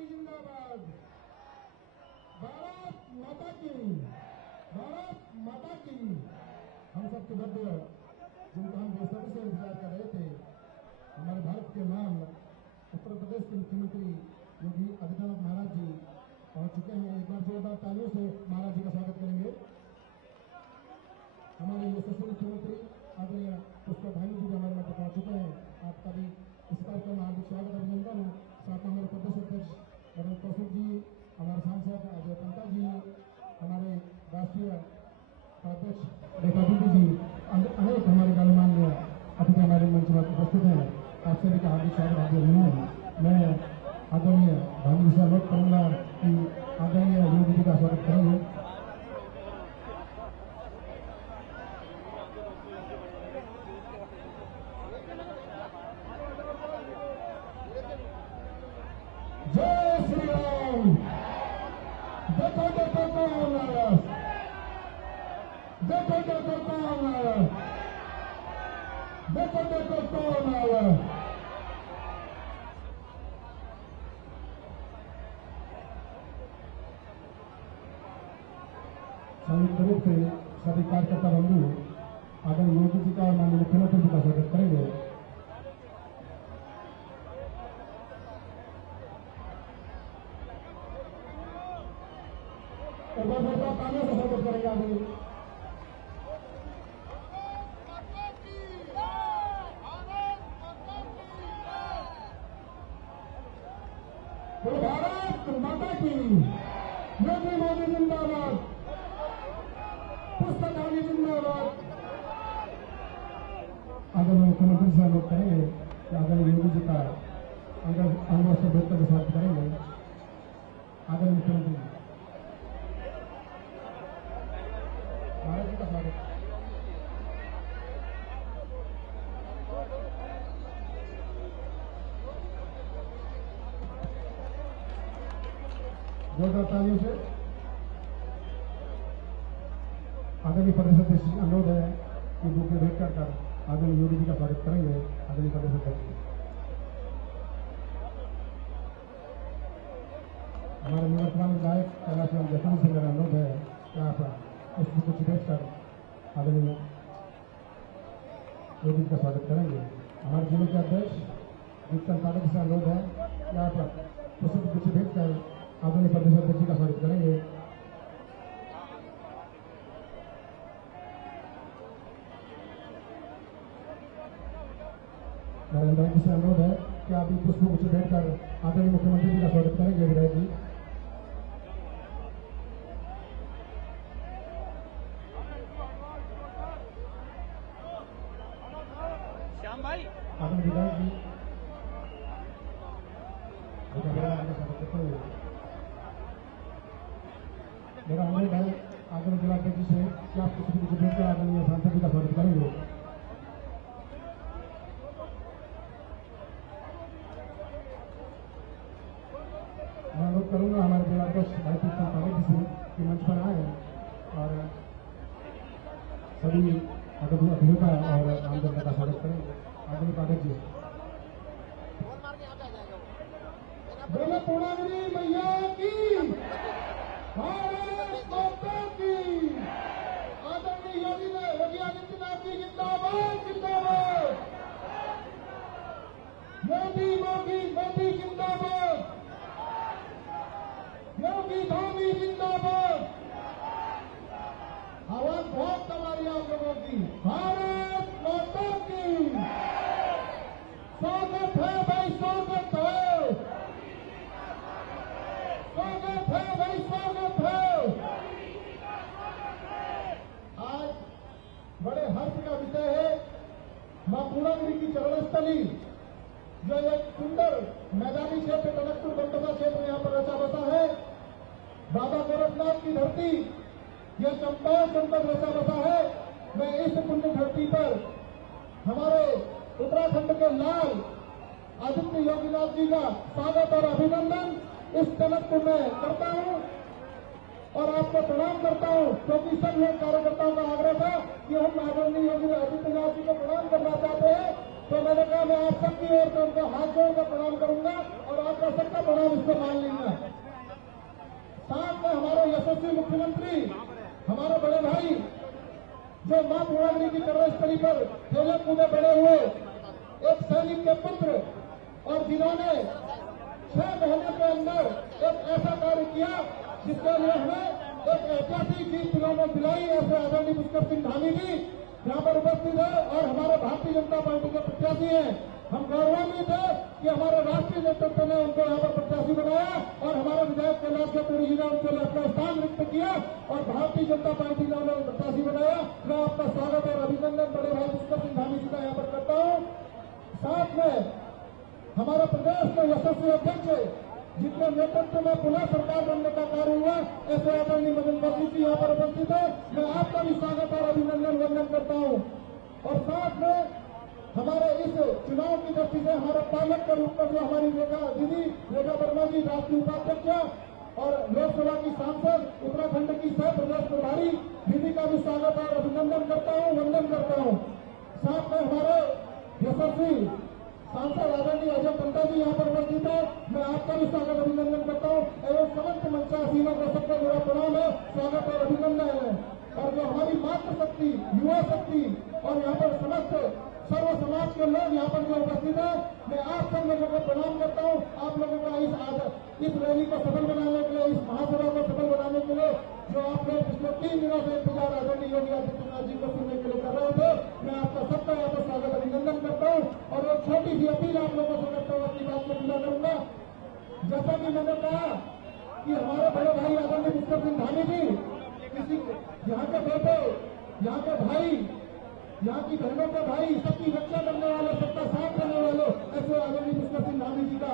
की जिंदाबाद। भारत माता की, भारत माता की। हम सबके भव्य जिनको हम बेसब्री से इंतजार कर रहे थे, हमारे भारत के मान उत्तर प्रदेश के मुख्यमंत्री योगी आदित्यनाथ महाराज जी पहुंच चुके हैं। एक बार जोरदार तालियों से महाराज जी का स्वागत करेंगे। हमारे यशस्वी मुख्यमंत्री आदरणीय पुष्कर धामी जी भी हमारे मध्य पहुंच चुके हैं। आपका भी इस कार्यक्रम में हार्दिक स्वागत अभिनंदन। साथ में हमारे प्रदेश अध्यक्ष नरेंद्र कौशिक जी, हमारे सांसद अजय पंता जी, हमारे राष्ट्रीय उपाध्यक्ष रेखा दीदी जी, अनेक हमारे गणमान्य अतिथि हमारे मंच पर उपस्थित हैं। आप सभी का हार्दिक स्वागत हार्दिक अभिनंदन। मैं आदरणीय धामी से अनुरोध करूंगा कि आदरणीय योगी जी का स्वागत करेंगे। जय श्री राम। देखो देखो कौन आया, देखो देखो कौन आया, देखो देखो कौन आया। संयुक्त रूप से सभी कार्यकर्ता बंधु आदरणीय योगी जी का और माननीय मुख्यमंत्री जी का स्वागत करेंगे। तालियों से स्वागत करेंगे आदरणीय। भारत माता की, योगी मोदी जिंदाबाद, पुष्कर धामी जिंदाबाद। आदरणीय मुख्यमंत्री से अनुरोध करेंगे कि आदरणीय योगी जी का अंगवस्त्र भेंट कर स्वागत करेंगे। आदरणीय मुख्यमंत्री महाराज जी का स्वागत। जोरदार तालियों से आदरणीय प्रदेश अध्यक्ष जी अनुरोध है कि बुके भेंट कर आदरणीय योगी जी का स्वागत करेंगे। आदरणीय प्रदेश अध्यक्ष जी, हमारे निवर्तमान विधायक कैलाश राम जयसवाल सिंह का अनुरोध है कि आप उस बुक को भेंट कर आदरणीय योगी जी का स्वागत करेंगे। हमारे जिले के अध्यक्ष विक्रम पाठक से अनुरोध है कि आप पुष्प गुच्छ भेंट कर आदरणीय प्रदेश अध्यक्ष जी का स्वागत करेंगे। नरेंद्र जी से अनुरोध है कि आप पुष्प गुच्छ भेंट कर आदरणीय मुख्यमंत्री जी का स्वागत करेंगे। विधायक जी, श्याम भाई, आदरणीय विधायक जी मेरा अनुरोध है आदरणीय जिलाध्यक्ष जी से कि आप पुष्प गुच्छ भेंट कर आदरणीय सांसद जी का स्वागत करेंगे। मैं अनुरोध करूंगा हमारे जिलाध्यक्ष भाई पाठक जी से कि मंच पर आए और सभी अभिनेता और आम जनता का स्वागत करेंगे। आदरणीय पाठक जी, बोले पूर्णागिरी मैया की, भारत माता की। आदरणीय योगी आदित्यनाथ जी जिंदाबाद जिंदाबाद। मोदी मोदी मोदी जिंदाबाद। योगी धामी जिंदाबाद। आवाज बहुत तुम्हारी आप लोगों की। भारत माता की स्वागत है भाई, स्वागत है, स्वागत है भाई, स्वागत है। आज बड़े हर्ष का विषय है मां पूर्णागिरी की चरणस्थली, जो एक सुंदर मैदानी क्षेत्र टनकपुर बंटोसा क्षेत्र यहाँ पर रचा बसा है। बाबा गोरखनाथ की धरती, ये चंपारण जनपद रचा बसा है। मैं इस पुण्य धरती पर हमारे उत्तराखंड के लाल आदित्य योगीनाथ जी का स्वागत और अभिनंदन इस टनकपुर में करता हूँ और आपको प्रणाम करता हूँ, क्योंकि सब लोग कार्यकर्ताओं का आग्रह था कि हम आदरणीय योगी आदित्यनाथ जी को प्रणाम करना चाहते हैं। तो मैंने कहा मैं आप सबकी ओर से उनको हाथ जोड़कर प्रणाम करूंगा और आप आपका सबका परिणाम इसको मान लेना। साथ में हमारे यशस्वी मुख्यमंत्री, हमारे बड़े भाई जो मां पूर्णागिरी की कार्यस्थली पर खेले कूदे बड़े हुए एक सैनिक के पुत्र और जिन्होंने 6 महीने के अंदर एक ऐसा कार्य किया जिसके लिए हमें एक ऐतिहासिक जीत दिलाई, ऐसे आदरणीय पुष्कर सिंह धामी जी यहाँ पर उपस्थित है और हमारे भारतीय जनता पार्टी के प्रत्याशी हैं। हम गौरवान्वित है कि हमारे राष्ट्रीय नेतृत्व ने उनको यहाँ पर प्रत्याशी बनाया और हमारे विधायक कैलाश चौधरी जी ने उनके लिए अपना स्थान रिक्त किया और भारतीय जनता पार्टी ने उन्हें प्रत्याशी बनाया। मैं आपका स्वागत और अभिनंदन बड़े भाई पुष्कर सिंह धामी जी का यहाँ पर करता हूँ। साथ में हमारे प्रदेश के यशस्वी अध्यक्ष जिसके नेतृत्व में पुनः सरकार बनने का कार्य हुआ, ऐसे आदरणीय मदन मोहन जी यहाँ पर उपस्थित है। मैं आपका भी स्वागत और अभिनंदन वंदन करता हूँ। और साथ में हमारे इस चुनाव की दृष्टि से हमारे पालक के रूप में जो हमारी रेखा वर्मा जी राष्ट्रीय उपाध्यक्ष और लोकसभा की सांसद, उत्तराखंड की सह प्रदेश प्रभारी दीदी का भी स्वागत और अभिनंदन करता हूँ, वंदन करता हूँ। साथ में हमारे यशस्वी सांसद आदरणीय अजय पंता जी यहाँ पर उपस्थित है। मैं आपका भी स्वागत अभिनंदन करता हूँ एवं समस्त मंचासीनों को सबको मेरा प्रणाम है, स्वागत और अभिनंदन है। और जो हमारी मातृशक्ति, युवा शक्ति और यहाँ पर समस्त सर्व समाज के लोग यहाँ पर जो उपस्थित है, मैं आप सब लोगों को प्रणाम करता हूँ। आप लोगों का इस रैली को सफल बनाने के लिए, इस महासभा को सफल बनाने के लिए जो आप लोग पिछले 3 दिनों से इंतजार आदरणीय योगी आदित्यनाथ जी को सुनने के लिए कर रहे थे, मैं आपका सबका यहाँ पर स्वागत अभिनंदन करता हूँ और एक छोटी सी अपील आप लोगों से करता हूँ, अपनी बात को पूरा करूंगा। जैसा कि मैंने कहा कि हमारे बड़े भाई आदरणीय पुष्कर सिंह धामी जी किसी यहाँ के बेटे, यहाँ के भाई, यहाँ की बहनों के भाई, सबकी रक्षा करने वाले, सबका साथ देने वाले ऐसे आदरणीय पुष्कर सिंह धामी जी का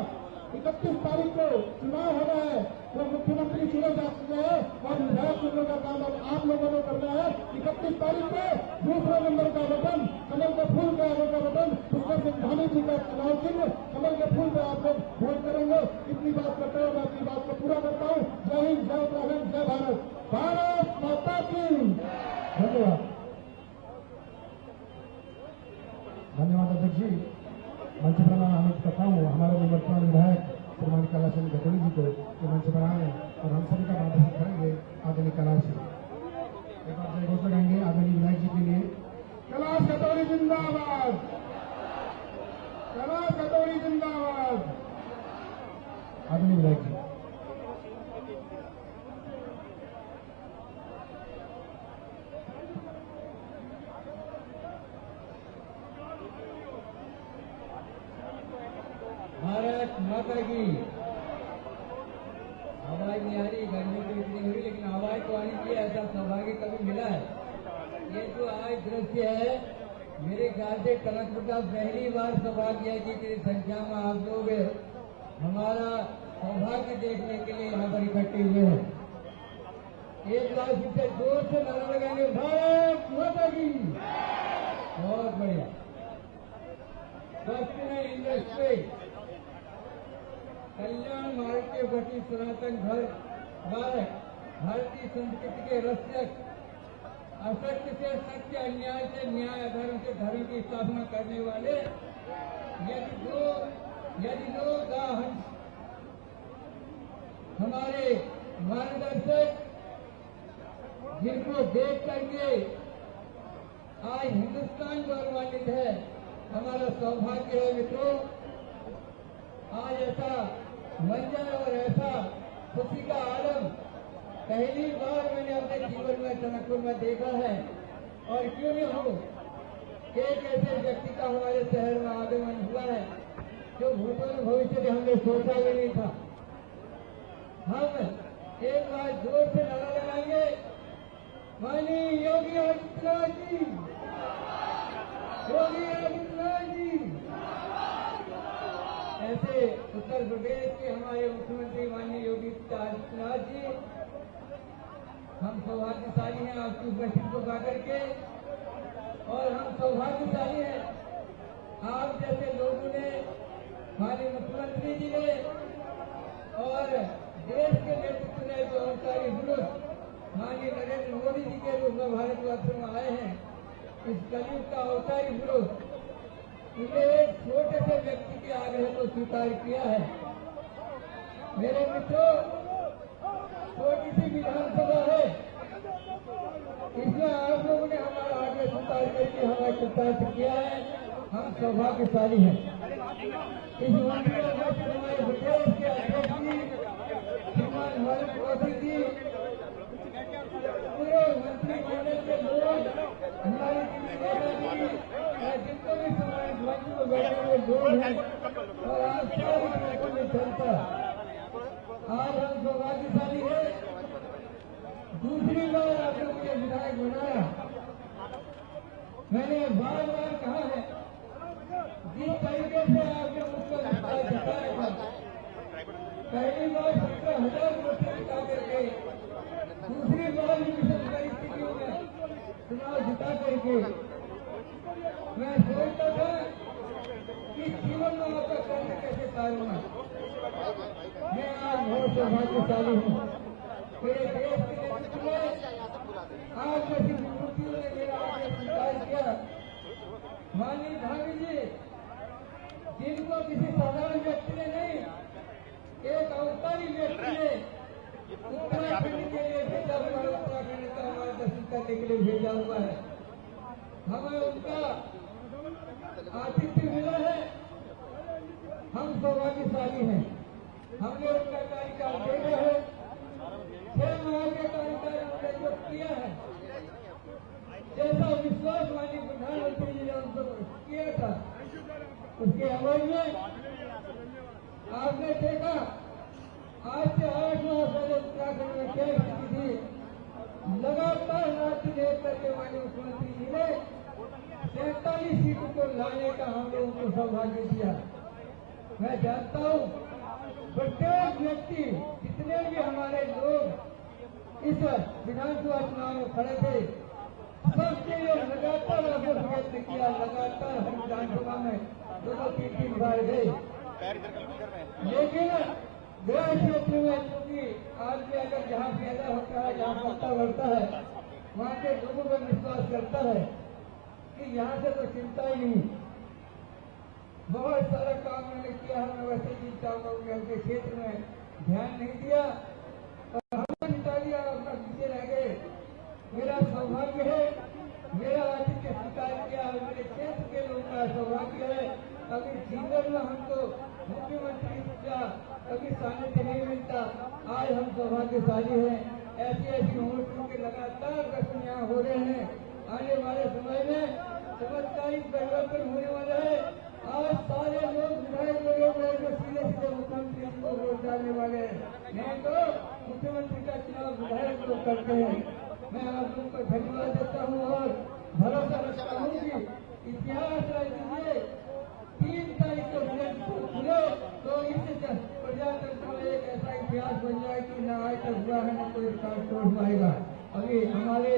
31 तारीख को चुनाव होना है। वो मुख्यमंत्री चुने जा चुके हैं और विधायक चुनने का काम अब आप लोगों ने करना है। 31 तारीख को दूसरे नंबर का बटन, कमल के फूल के आगे का बटन, पुष्कर सिंह धामी जी का चुनाव चिन्ह कमल के फूल पे आप लोग वोट करेंगे। इतनी बात करते हुए मैं अपनी बात को पूरा करता हूँ। जय हिंद, जय उत्तराखंड, जय भारत, भारत माता की धन्यवाद। धन्यवाद अध्यक्ष जी। मंच पर मैं आमिर करता हूँ हमारे निवर्तमान विधायक श्रीमान कैलाश चंद्र गटोली जी को जो मंच पर आए और हम सभी का मार्गदर्शन करेंगे आदरणीय कैलाश जी। एक बार जय घोष लगाएंगे आदरणीय विधायक जी के लिए। कैलाश गटोली जिंदाबाद, कैलाश गटोली जिंदाबाद। आदरणीय विधायक जी। भारत माता की। आवाज नहीं आ रही, गर्मी तो इतनी हुई लेकिन आवाज तो आनी चाहिए, ऐसा सौभाग्य कभी मिला है। ये जो आज दृश्य है मेरे ख्याल से टनकपुर का पहली बार सौभाग्य है कि इतनी संख्या में आप लोग हमारा सौभाग्य देखने के लिए यहाँ पर इकट्ठे हुए हैं। एक बार फिर जोर से नारा लगाएंगे भारत माता की। बहुत बढ़िया। फर्स्ट में इंडस्ट्री कल्याण मार्ग के वटी सनातन भारत, भारतीय संस्कृति के रक्षक, असत्य से सत्य, अन्याय से न्याय, अधर्म से धर्म की स्थापना करने वाले यदि लोग हमारे मार्गदर्शक जिनको देख करके आज हिंदुस्तान गौरवान्वित है, हमारा सौभाग्य है मित्रों। आज ऐसा मंजर और ऐसा खुशी का आलम पहली बार मैंने अपने जीवन में टनकपुर में देखा है। और क्यों नहीं हो, एक ऐसे व्यक्ति का हमारे शहर में आगमन हुआ है जो भूतों में भविष्य में हमने सोचा भी नहीं था। हम एक बार जोर से नारा लगाएंगे, माननीय योगी आदित्यनाथ जी, योगी आदित्यनाथ जी। ऐसे उत्तर प्रदेश के हमारे मुख्यमंत्री माननीय योगी आदित्यनाथ जी, हम सौभाग्यशाली हैं आपकी उपस्थिति को पाकर के, और हम सौभाग्यशाली हैं आप जैसे लोगों ने, माननीय मुख्यमंत्री जी ने और देश के नेतृत्व ने जो अवतारी पुरुष माननीय नरेंद्र मोदी जी के रूप में भारतवर्ष में आए हैं, इस कलयुग का अवतारी पुरुष, उन्हें एक छोटे से व्यक्ति के आग्रह को स्वीकार किया है मेरे मित्रों, छोटी सी विधानसभा है, इसमें आप लोगों ने हमारा आगे स्वीकार करके हमारे कृतार्थ किया है। हम सौभाग्यशाली हैं। इस मंत्रियों में हमारे प्रदेश के अध्यक्ष जी श्रीमान भारत कौशिक जी, पूरे मंत्रिमंडल के लोग, हमारी जिनको भी समाज मंच में बैठे हुए लोग हैं और आज सारी देशों में जनता, आज हम सौभाग्यशाली है। दूसरी बार आपने मुझे विधायक बनाया। मैंने बार बार कहा है, जिस तरीके से आपने मुझको विश्वास जताया था, पहली बार 17,000 वोट से जिता करके, दूसरी बार भी विषम परिस्थितियों में चुनाव जिता करके मैं सोचता था कि जीवन में आपका कर्म कैसे तारूंगा। मैं आज बहुत सौभाग्यशाली हूँ। मेरे देश के नेतृत्व में आज जैसी विभूतियों ने मेरा आगे स्वीकार किया। माननीय धामी जी, जिनको किसी साधारण व्यक्ति ने नहीं, एक अवतारी व्यक्ति ने उत्तराखंड के लिए भेजा हुआ है, उत्तराखंड का मार्गदर्शन करने के लिए भेजा हुआ है। हमें उनका आतिथ्य मिला है। हम सौभाग्यशाली हैं। हमने उनका कार्यकाल देखा है। 6 माह के कार्यकाल हमने जो किया है, जैसा विश्वास माननीय प्रधानमंत्री जी ने उनको किया था, उसके अवध में आपने देखा आज से 8 माह पहले उत्तराखंड में क्या स्थिति थी। लगातार रात्रि देख करके माननीय मुख्यमंत्री जी ने 47 सीटों को लाने का हम लोगों को सौभाग्य दिया। मैं जानता हूँ प्रत्येक व्यक्ति, जितने भी हमारे लोग इस विधानसभा चुनाव में खड़े थे, सबके लिए लगातार अवसर व्यक्त किया। लगातार हम विधानसभा में 2-3 बार गए, लेकिन गया क्षेत्र में क्योंकि आदमी अगर जहाँ पैदा होता है, जहाँ पत्ता बढ़ता है, वहाँ के लोगों पर विश्वास करता है कि यहाँ से तो चिंता ही नहीं। बहुत सारा काम मैंने किया है। मैं वैसे भी चाहूंगा कि उनके क्षेत्र में ध्यान नहीं दिया और हमने जिता दिया, अपना पीछे रह गए। मेरा सौभाग्य है, मेरा आतिथ्य स्वीकार किया है, मेरे क्षेत्र के लोगों का सौभाग्य है। कभी जीवन में हमको मुख्यमंत्री का कभी सानिध्य नहीं मिलता। आज हम सौभाग्यशाली हैं। ऐसी मुहूर्तों के लगातार दर्शन यहाँ हो रहे हैं। आने वाले समय में चमत्कारिक परिवर्तन होने वाला है। आज सारे लोग विधायक लोग सीधे मुख्यमंत्री को वोट डालने वाले हैं, नहीं तो मुख्यमंत्री का चुनाव विधायक लोग करते हैं। मैं आप लोगों को धन्यवाद देता हूँ और भरोसा रखता हूँ कि इतिहास दीजिए 3 तारीख को खुले तो इस प्रजातंत्र में एक ऐसा इतिहास बन जाए कि न आज तक हुआ है, न कोई रिकॉर्ड तोड़ पाएगा। अभी हमारे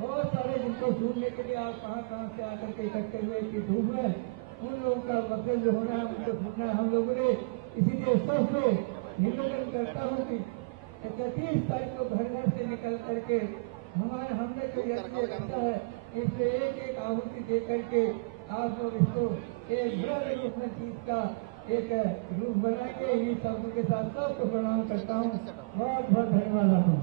बहुत सारे जिनको सुनने के लिए आप कहाँ से आकर के इकट्ठे हुए कि धूप में, उन लोगों का मतलब जो होना है उनको सुनना है हम लोगों ने। इसीलिए सबसे निवेदन करता हूँ कि 31 तारीख को घर से निकल करके हमने जो यज्ञ रखा है, इसमें एक आहुति दे करके आप लोग इसको एक बड़े रूप में चीज का एक रूप बनाएंगे। इन्हीं शब्दों के साथ सबको प्रणाम करता हूँ। बहुत बहुत धन्यवाद आपको।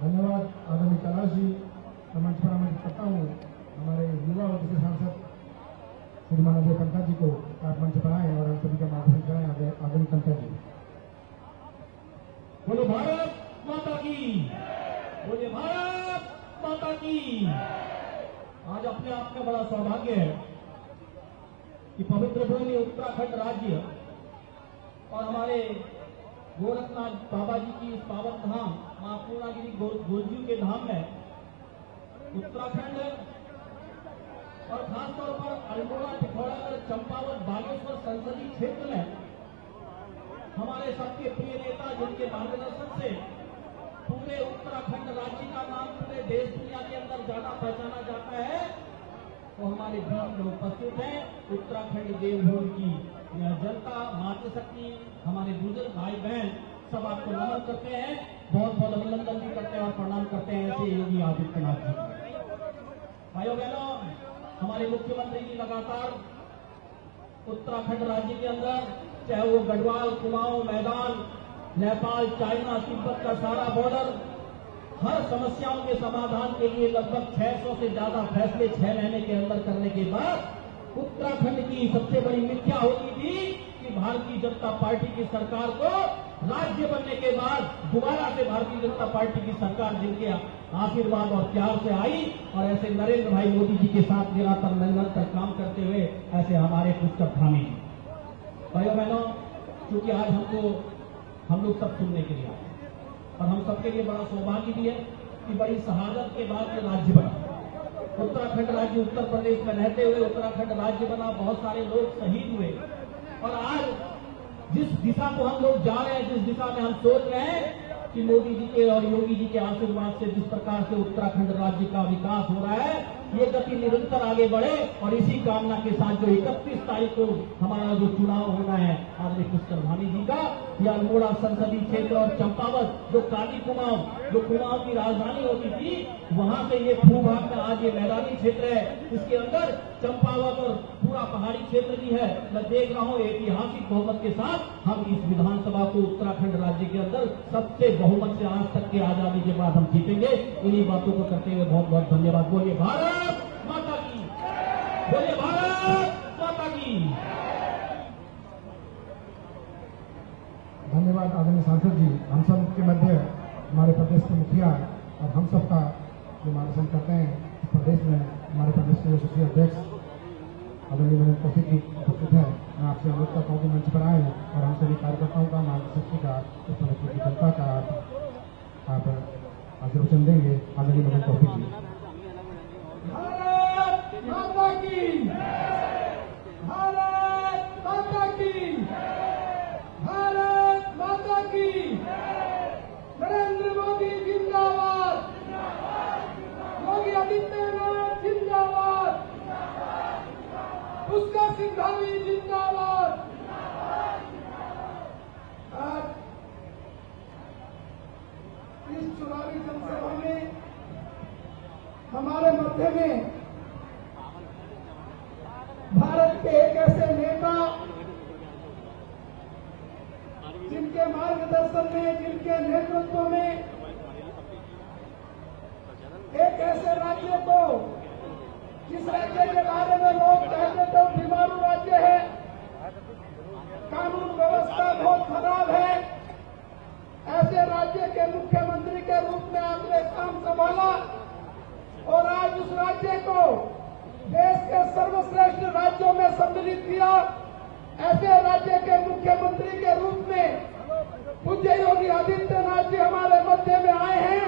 धन्यवाद आदरणीय कैलाश जी। मैं मंच पर आमंत्रित करता हूँ हमारे युवा और विशेष सांसद श्रीमान अजय कंकर जी को। आप मंच पर आए और हम सभी का मार्गदर्शन करें। आदरणीय कंकर जी। बोले भारत माता की, बोले भारत माता की। आज अपने आप में बड़ा सौभाग्य है कि पवित्र भूमि उत्तराखंड राज्य और हमारे गोरखनाथ बाबा जी की इस पावन धाम मां पूर्णागिरी गोलजू के धाम में उत्तराखंड और खासतौर पर अल्मोड़ा, पिथौरागढ़, चंपावत, बागेश्वर संसदीय क्षेत्र में हमारे सबके प्रिय नेता जिनके मार्गदर्शन से पूरे उत्तराखंड राज्य का नाम पूरे देश दुनिया के अंदर ज्यादा पहचाना जाता है, तो हमारे बीच में उपस्थित हैं उत्तराखंड देवभूमि की जनता, मातृशक्ति, हमारे बुजुर्ग भाई बहन सब आपको नमन करते हैं, बहुत बहुत अभिनंदन भी करते हैं और प्रणाम करते हैं ऐसे योगी आदित्यनाथ जी। भाइयों बहनों, हमारे मुख्यमंत्री जी लगातार उत्तराखंड राज्य के अंदर, चाहे वो गढ़वाल, कुमाऊं मैदान, नेपाल, चाइना, तिब्बत का सारा बॉर्डर, हर समस्याओं के समाधान के लिए लगभग 600 से ज्यादा फैसले 6 महीने के अंदर करने के बाद उत्तराखंड की सबसे बड़ी मिथ्या होती थी कि भारतीय जनता पार्टी की सरकार को राज्य बनने के बाद दोबारा से भारतीय जनता पार्टी की सरकार जिनके आशीर्वाद और प्यार से आई और ऐसे नरेंद्र भाई मोदी जी के साथ निरंतर काम करते हुए ऐसे हमारे पुस्तक धामी जी। भाइयों बहनों, क्योंकि आज हम लोग सब सुनने के लिए आए और हम सबके लिए बड़ा सौभाग्य भी है कि बड़ी शहादत के बाद ये राज्य बना। उत्तराखंड राज्य उत्तर प्रदेश में रहते हुए उत्तराखंड राज्य बना, बहुत सारे लोग शहीद हुए और आज जिस दिशा को हम लोग जा रहे हैं, जिस दिशा में हम सोच रहे हैं कि मोदी जी के और योगी जी के आशीर्वाद से जिस प्रकार से उत्तराखंड राज्य का विकास हो रहा है, ये गति निरंतर आगे बढ़े और इसी कामना के साथ जो 31 तारीख को हमारा जो चुनाव होना है आदरणीय पुष्कर धामी जी का, यह अल्मोड़ा संसदीय क्षेत्र और चंपावत जो काली कुमाऊं, जो कुमाऊं की राजधानी होती थी, वहां से ये भूभाग में आज ये मैदानी क्षेत्र है, इसके अंदर चंपावत और पूरा पहाड़ी क्षेत्र भी है। मैं देख रहा हूँ ऐतिहासिक बहुमत के साथ हम इस विधानसभा को उत्तराखंड राज्य के अंदर सबसे बहुमत से आज तक के आजादी के बाद हम जीतेंगे। इन्हीं बातों को करते हुए बहुत बहुत धन्यवाद। बोलिए भारत माता की, बोलिए भारत माता की। धन्यवाद आदरणीय सांसद जी। हम सब के मध्य हमारे प्रदेश के मुखिया और हम सब का जो मार्गदर्शन करते हैं इस प्रदेश में हमारे प्रदेश के यशस्वी अध्यक्ष आदरणीय नरेंद्र तौफीक जी उपस्थित है। मैं आपसे अनुरोध करता हूँ कि मंच पर आए और हम सभी कार्यकर्ताओं का, मार्गदर्शक का, इस प्रदेश की जनता का आप आशीर्वचन देंगे। आदरणीय नरेंद्र तौफीक जी। भारत माता की, भारत माता की, भारत माता की। नरेंद्र मोदी जिंदाबाद, योगी आदित्यनाथ जिंदाबाद, पुष्कर सिंह धामी जिंदाबाद। आज इस चुनावी जनसभा में हमारे मध्य में भारत के एक ऐसे नेता जिनके मार्गदर्शन में, जिनके नेतृत्व में एक ऐसे राज्य को, जिस राज्य के बारे में लोग कहते थे बीमारू राज्य है, कानून व्यवस्था बहुत खराब है, ऐसे राज्य के मुख्यमंत्री के रूप में आपने काम संभाला और आज उस राज्य को देश के सर्वश्रेष्ठ राज्यों में सम्मिलित किया। ऐसे राज्य के मुख्यमंत्री के रूप में पूज्य योगी आदित्यनाथ जी हमारे मध्य में आए हैं।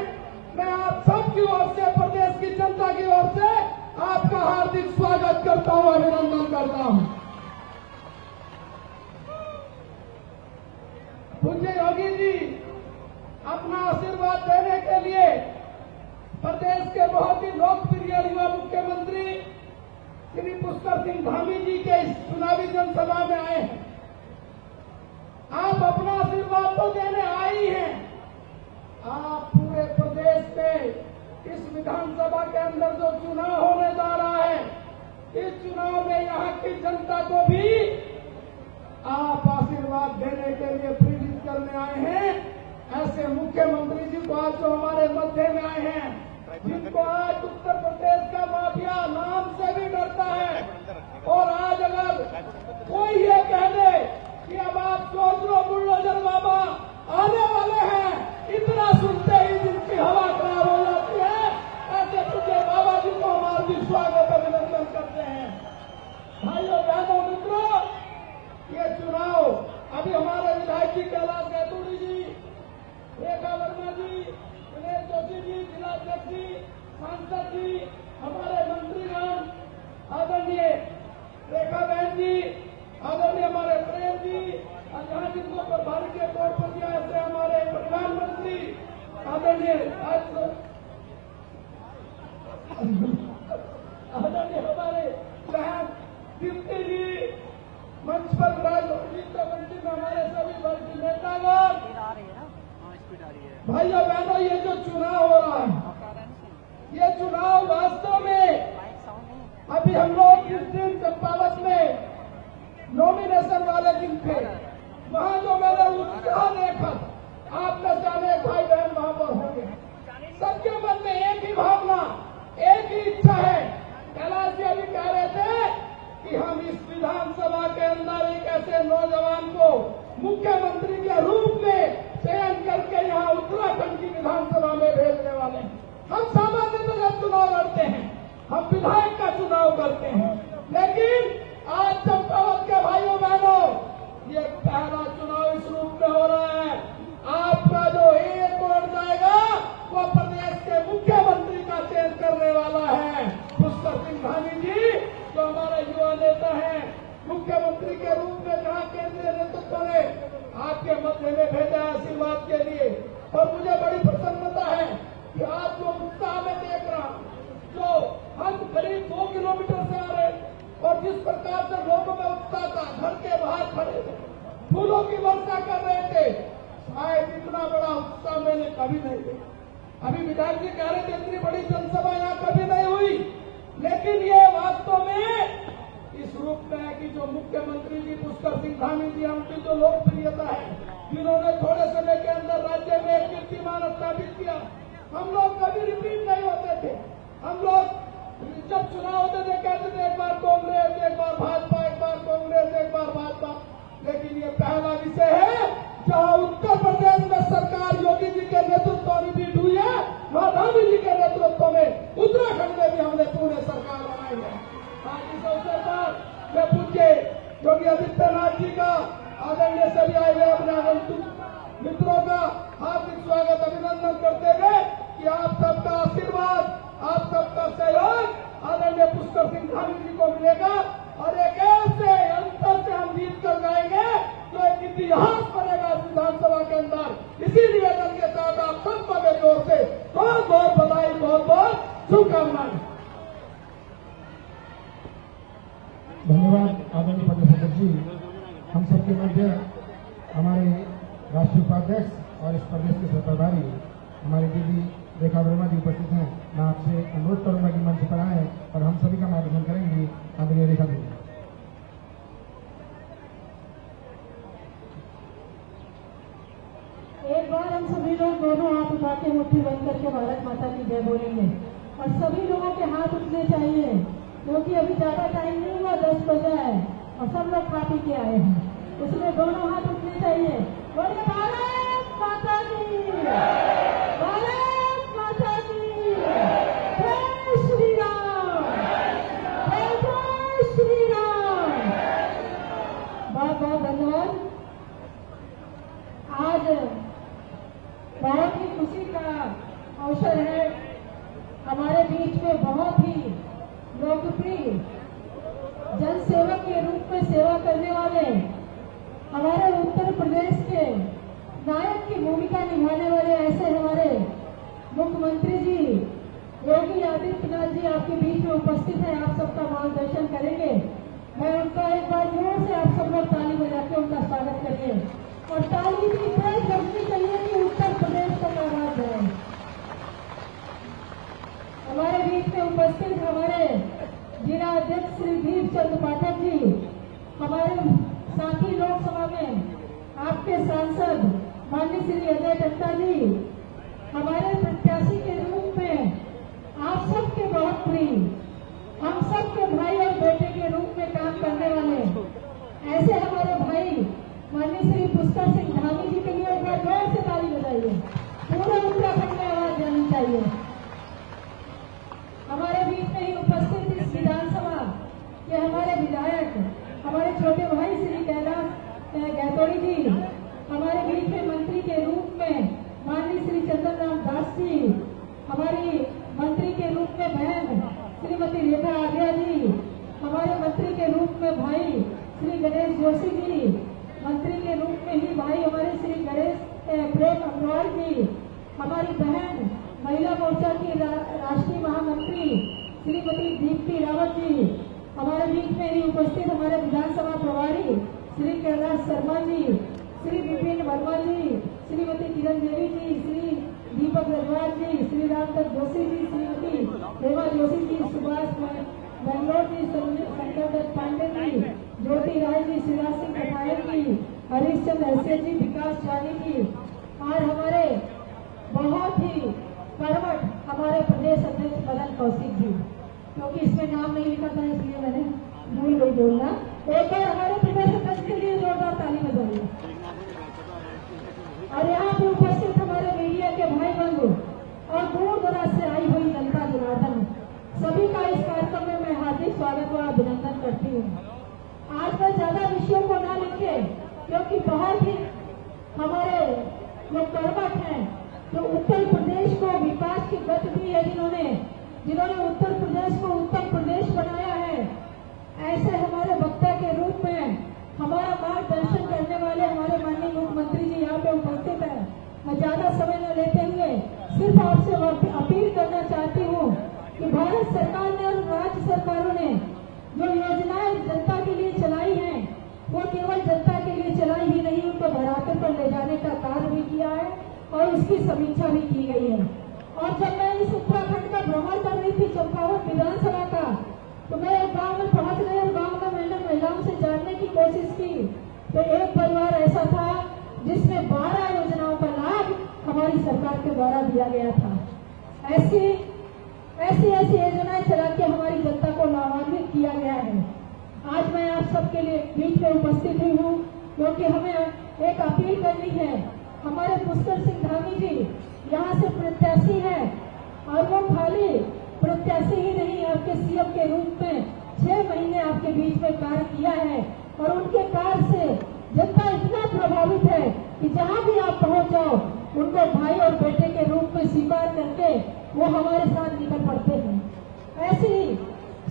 मैं आप सबकी ओर से, प्रदेश की जनता की ओर से आपका हार्दिक स्वागत करता हूं, अभिनंदन करता हूं। पूज्य योगी जी अपना आशीर्वाद देने के लिए प्रदेश के बहुत ही लोकप्रिय युवा मुख्यमंत्री श्री पुष्कर सिंह धामी जी के इस चुनावी जनसभा में आए हैं। आप अपना आशीर्वाद तो देने आए ही हैं, आप पूरे प्रदेश में इस विधानसभा के अंदर जो चुनाव होने जा रहा है, इस चुनाव में यहाँ की जनता को भी आप आशीर्वाद देने के लिए प्रेरित करने आए हैं। ऐसे मुख्यमंत्री जी को आज जो हमारे मध्य में आए हैं, जिनको आज उत्तर प्रदेश का माफिया नाम से भी डरता है, और आज अगर कोई ये कह दे कि अब आप सोच लो बुलडोजर बाबा आने वाले हैं, इतना सुनते ही जिनकी हवा खराब हो जाती है, ऐसे पूज्य बाबा जी को हम हार्दिक स्वागत अभिनंदन करते हैं। भाइयों बहनों मित्रों, ये चुनाव अभी हमारे विधायक जी कैलाश गैतूड़ी जी, रेखा वर्मा जी, दिनेश जोशी जी, जिलाध्यक्ष जी, सांसद जी, हमारे मंत्रीगण, आदरणीय रेखा बहन जी, आदरणीय हमारे प्रेम जी, और जहां जिनको प्रभारी के तौर पर दिया ऐसे हमारे प्रधानमंत्री आदरणीय हमारे बहन दीप्ति जी, मंच पर विराजमान हमारे सभी वरिष्ठ नेतागण। भाइयों बहनों, ये जो चुनाव हो रहा है, ये चुनाव वास्तव में अभी हम लोग जिस दिन चंपावत में नॉमिनेशन वाले दिन थे, वहाँ जो मैंने उत्साह देखा, आप में से अनेक भाई बहन वहाँ पर होंगे। सबके मन में एक ही भावना, एक ही इच्छा है। कैलाश जी अभी कह रहे थे कि हम इस विधानसभा के अंदर एक ऐसे नौजवान को मुख्यमंत्री के रूप में चयन करके यहाँ उत्तराखंड की विधानसभा में भेजने वाले हैं। हम सामान्यतः चुनाव लड़ते हैं, हम विधायक का चुनाव करते हैं, लेकिन आज चंपावत के भाइयों बहनों, ये पहला चुनाव इस रूप में हो रहा है। आपका जो एक वोट जाएगा वो प्रदेश के मुख्यमंत्री का चयन करने वाला है। पुष्कर सिंह धामी जी जो हमारे युवा नेता हैं, मुख्यमंत्री के रूप में जहाँ केंद्रीय नेतृत्व ने आपके मध्य में भेजा है आशीर्वाद के लिए। और मुझे बड़ी प्रसन्नता है कि आज जो उत्साह में देख रहा हूं, जो हम करीब 2 किलोमीटर से आ रहे और जिस प्रकार से लोगों में उत्साह था, घर के बाहर खड़े थे, फूलों की वर्षा कर रहे थे, शायद इतना बड़ा उत्साह मैंने कभी नहीं देखा। अभी विधायक जी कह रहे थे इतनी बड़ी जनसभा यहाँ कभी नहीं हुई, लेकिन ये वास्तव में इस रूप में है कि जो मुख्यमंत्री जी पुष्कर सिंह धामी जी, उनकी जो लोकप्रियता है, जिन्होंने थोड़े समय के अंदर राज्य में एक कीर्तिमान स्थापित किया। हम लोग कभी रिपीट नहीं होते थे, हम लोग जब चुनाव होते थे कहते थे एक बार कांग्रेस, एक बार भाजपा, एक बार कांग्रेस, एक बार भाजपा, लेकिन ये पहला विषय है जहाँ उत्तर प्रदेश में सरकार योगी जी के नेतृत्व में रिपीट हुई है, वहाँ धामी जी के नेतृत्व में उत्तराखंड में भी हमने पूरे सरकार बनाई है। आज इस अवसर पर मैं पूज्य योगी आदित्यनाथ जी का आदरणीय सभी आए हुए अपने आगंतुक मित्रों का हार्दिक स्वागत अभिनंदन करते हुए कि आप सबका आशीर्वाद, आप सबका सहयोग आदरणीय पुष्कर सिंह धामी जी को मिलेगा और एक ऐसे अंतर से हम जीत कर जाएंगे जो एक इतिहास बनेगा इस विधानसभा के अंदर। इसी निवेदन के साथ आप सबको मेरी ओर से बहुत बहुत बधाई, बहुत बहुत शुभकामनाएं। धन्यवाद आदरणीय प्रदेश जी। हम सबके मध्य हमारे राष्ट्रीय उपाध्यक्ष और इस प्रदेश के प्रभारी हमारी दीदी रेखा वर्मा जी उपस्थित हैं। मैं आपसे अनुरोध करूंगा कि मंच पर आए और हम सभी का मार्गदर्शन करेंगी। आदरणीय रेखा दीदी। एक बार हम सभी लोग दोनों हाथ उठा के मुट्ठी बंद करके भारत माता की जय बोलेंगे और सभी लोगों के हाथ उठने चाहिए, क्योंकि अभी ज्यादा टाइम नहीं हुआ, 10 बजे है और सब लोग खा पी के आए हैं, इसलिए दोनों हाथ उठने चाहिए। बोलिए भारत माता की, भारत माता की, जय श्री राम, जय जय श्री राम। बहुत बहुत धन्यवाद। आज बहुत ही खुशी का अवसर है। हमारे बीच में बहुत ही लोकप्रिय जनसेवक के रूप में सेवा करने वाले हमारे उत्तर प्रदेश के नायक की भूमिका निभाने वाले ऐसे हमारे मुख्यमंत्री जी योगी आदित्यनाथ जी आपके बीच में उपस्थित हैं। आप सबका मार्गदर्शन करेंगे। मैं उनका एक बार जोर से आप सब लोग ताली बजा के उनका स्वागत करिए और ताली भी तेज रखनी चाहिए कि उत्तर प्रदेश का आवाज है। हमारे बीच में उपस्थित हमारे जिला अध्यक्ष श्री दीप चंद पाठक जी, हमारे साथी लोकसभा में आपके सांसद माननीय श्री अजय टट्टा जी, हमारे प्रत्याशी के रूप में आप सबके बहुत प्रिय, हम सबके भाई और बेटे के रूप में काम करने वाले ऐसे हमारे भाई माननीय श्री पुष्कर सिंह धामी जी के लिए एक बार जोर से ताली बजाइए। पूरे उत्तराखंड में आवाज जानी चाहिए। हमारे बीच में ही उपस्थित इस विधानसभा के हमारे विधायक, हमारे छोटे भाई श्री कैलाश गहतोड़ी जी, हमारे बीच में मंत्री के रूप में माननीय श्री चंदन राम दास जी, हमारी मंत्री के रूप में बहन श्रीमती रेखा आर्या जी, हमारे मंत्री के रूप में भाई श्री गणेश जोशी जी, मंत्री के रूप में ही भाई हमारे श्री गणेश प्रेम अग्रवाल जी, हमारी बहन महिला मोर्चा की राष्ट्रीय महामंत्री श्रीमती दीप्ति रावत जी, हमारे बीच में ही उपस्थित हमारे विधानसभा प्रभारी श्री कैलाश शर्मा जी, श्री विपिन वर्मा जी, श्रीमती किरण देवी जी, श्री दीपक रजवार जी, श्री रामदत्त जोशी जी, श्रीमती हेमा जोशी जी, सुभाष बेंगलोर जी, शंकर दत्त पांडे जी, ज्योतिराज जी, शिवराज सिंह पठायत जी, हरीशचंद्र ऐसे जी, विकास जानी जी और हमारे बहुत ही कर्मठ हमारे प्रदेश अध्यक्ष मदन कौशिक जी, क्योंकि इसमें नाम नहीं लिखा था इसलिए मैंने भूल गई बोलना। एक बार हमारे प्रदेश अध्यक्ष के लिए जोरदार ताली बजाइए। और यहाँ पे उपस्थित हमारे मीडिया के भाई बंधु और दूर दराज से आई हुई जनता जनार्दन, सभी का इस कार्यक्रम में मैं हार्दिक स्वागत और अभिनंदन करती हूँ। आज मैं ज्यादा विषयों को न लिखे, क्योंकि बहुत ही हमारे जो कर्मठ हैं, जो उत्तर प्रदेश को विकास की गति दी है, जिन्होंने उत्तर प्रदेश को उत्तम प्रदेश बनाया है, ऐसे हमारे वक्ता के रूप में हमारा मार्गदर्शन करने वाले हमारे माननीय मुख्यमंत्री जी यहाँ पे उपस्थित है। मैं ज्यादा समय न लेते हुए सिर्फ आपसे अपील करना चाहती हूँ कि भारत सरकार ने और राज्य सरकारों ने जो योजनाएं जनता के लिए चलाई हैं, वो केवल जनता के लिए चलाई ही नहीं, उनको धरातल पर ले जाने का कार्य भी किया है और उसकी समीक्षा भी की गई है। और जब मैं इस उत्तराखंड का भ्रमण कर रही थी चंपावत विधानसभा का, तो मैं एक गांव में पहुंच गई और गांव में मैंने महिलाओं से जानने की कोशिश की, तो एक परिवार ऐसा था जिसमें 12 योजनाओं का लाभ हमारी सरकार के द्वारा दिया गया था। ऐसी योजनाएं चला के हमारी जनता को लाभान्वित किया गया है। आज मैं आप सबके लिए बीच में उपस्थित हुई हूँ, क्योंकि हमें एक अपील करनी है। हमारे पुष्कर सिंह धामी जी यहाँ से प्रत्याशी है, और वो खाली प्रत्याशी ही नहीं, आपके सीएम के रूप में 6 महीने आपके बीच में कार्य किया है, और उनके कार्य से जनता इतना प्रभावित है कि जहाँ भी आप पहुँच जाओ, उनको भाई और बेटे के रूप में स्वीकार करके वो हमारे साथ निकल पड़ते हैं। ऐसी ही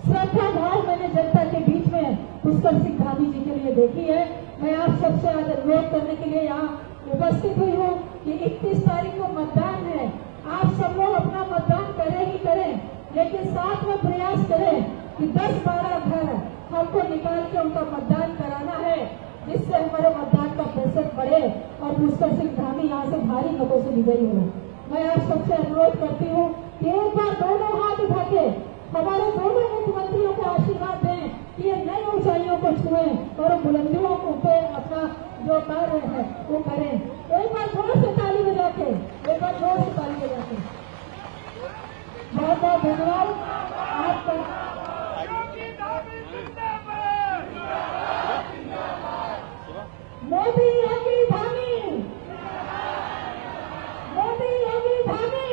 श्रद्धा भाव मैंने जनता के बीच में पुष्कर सिंह धामी जी के लिए देखी है। मैं आप सबसे आज अनुरोध करने के लिए यहाँ उपस्थित हुई हूँ कि 31 तारीख को मतदान है। आप सब लोग अपना मतदान करें ही करें, लेकिन साथ में प्रयास करें कि 10-12 घर हमको निकाल के उनका मतदान कराना है, जिससे हमारे मतदान का प्रतिशत बढ़े और पुष्कर सिंह धामी यहाँ से भारी मतों से विजयी हो। मैं आप सबसे अनुरोध करती हूँ कि एक बार दोनों हाथ उठा के हमारे दोनों मुख्यमंत्रियों को आशीर्वाद दें कि ये नई ऊंचाइयों को छुएं और बुलंदियों पे अपना जो कार्य है वो करें। एक बार जोर से ताली बजा के, एक बार जोर से ताली बजा के बहुत बहुत धन्यवाद आपका। मोदी योगी धामी, मोदी योगी धामी,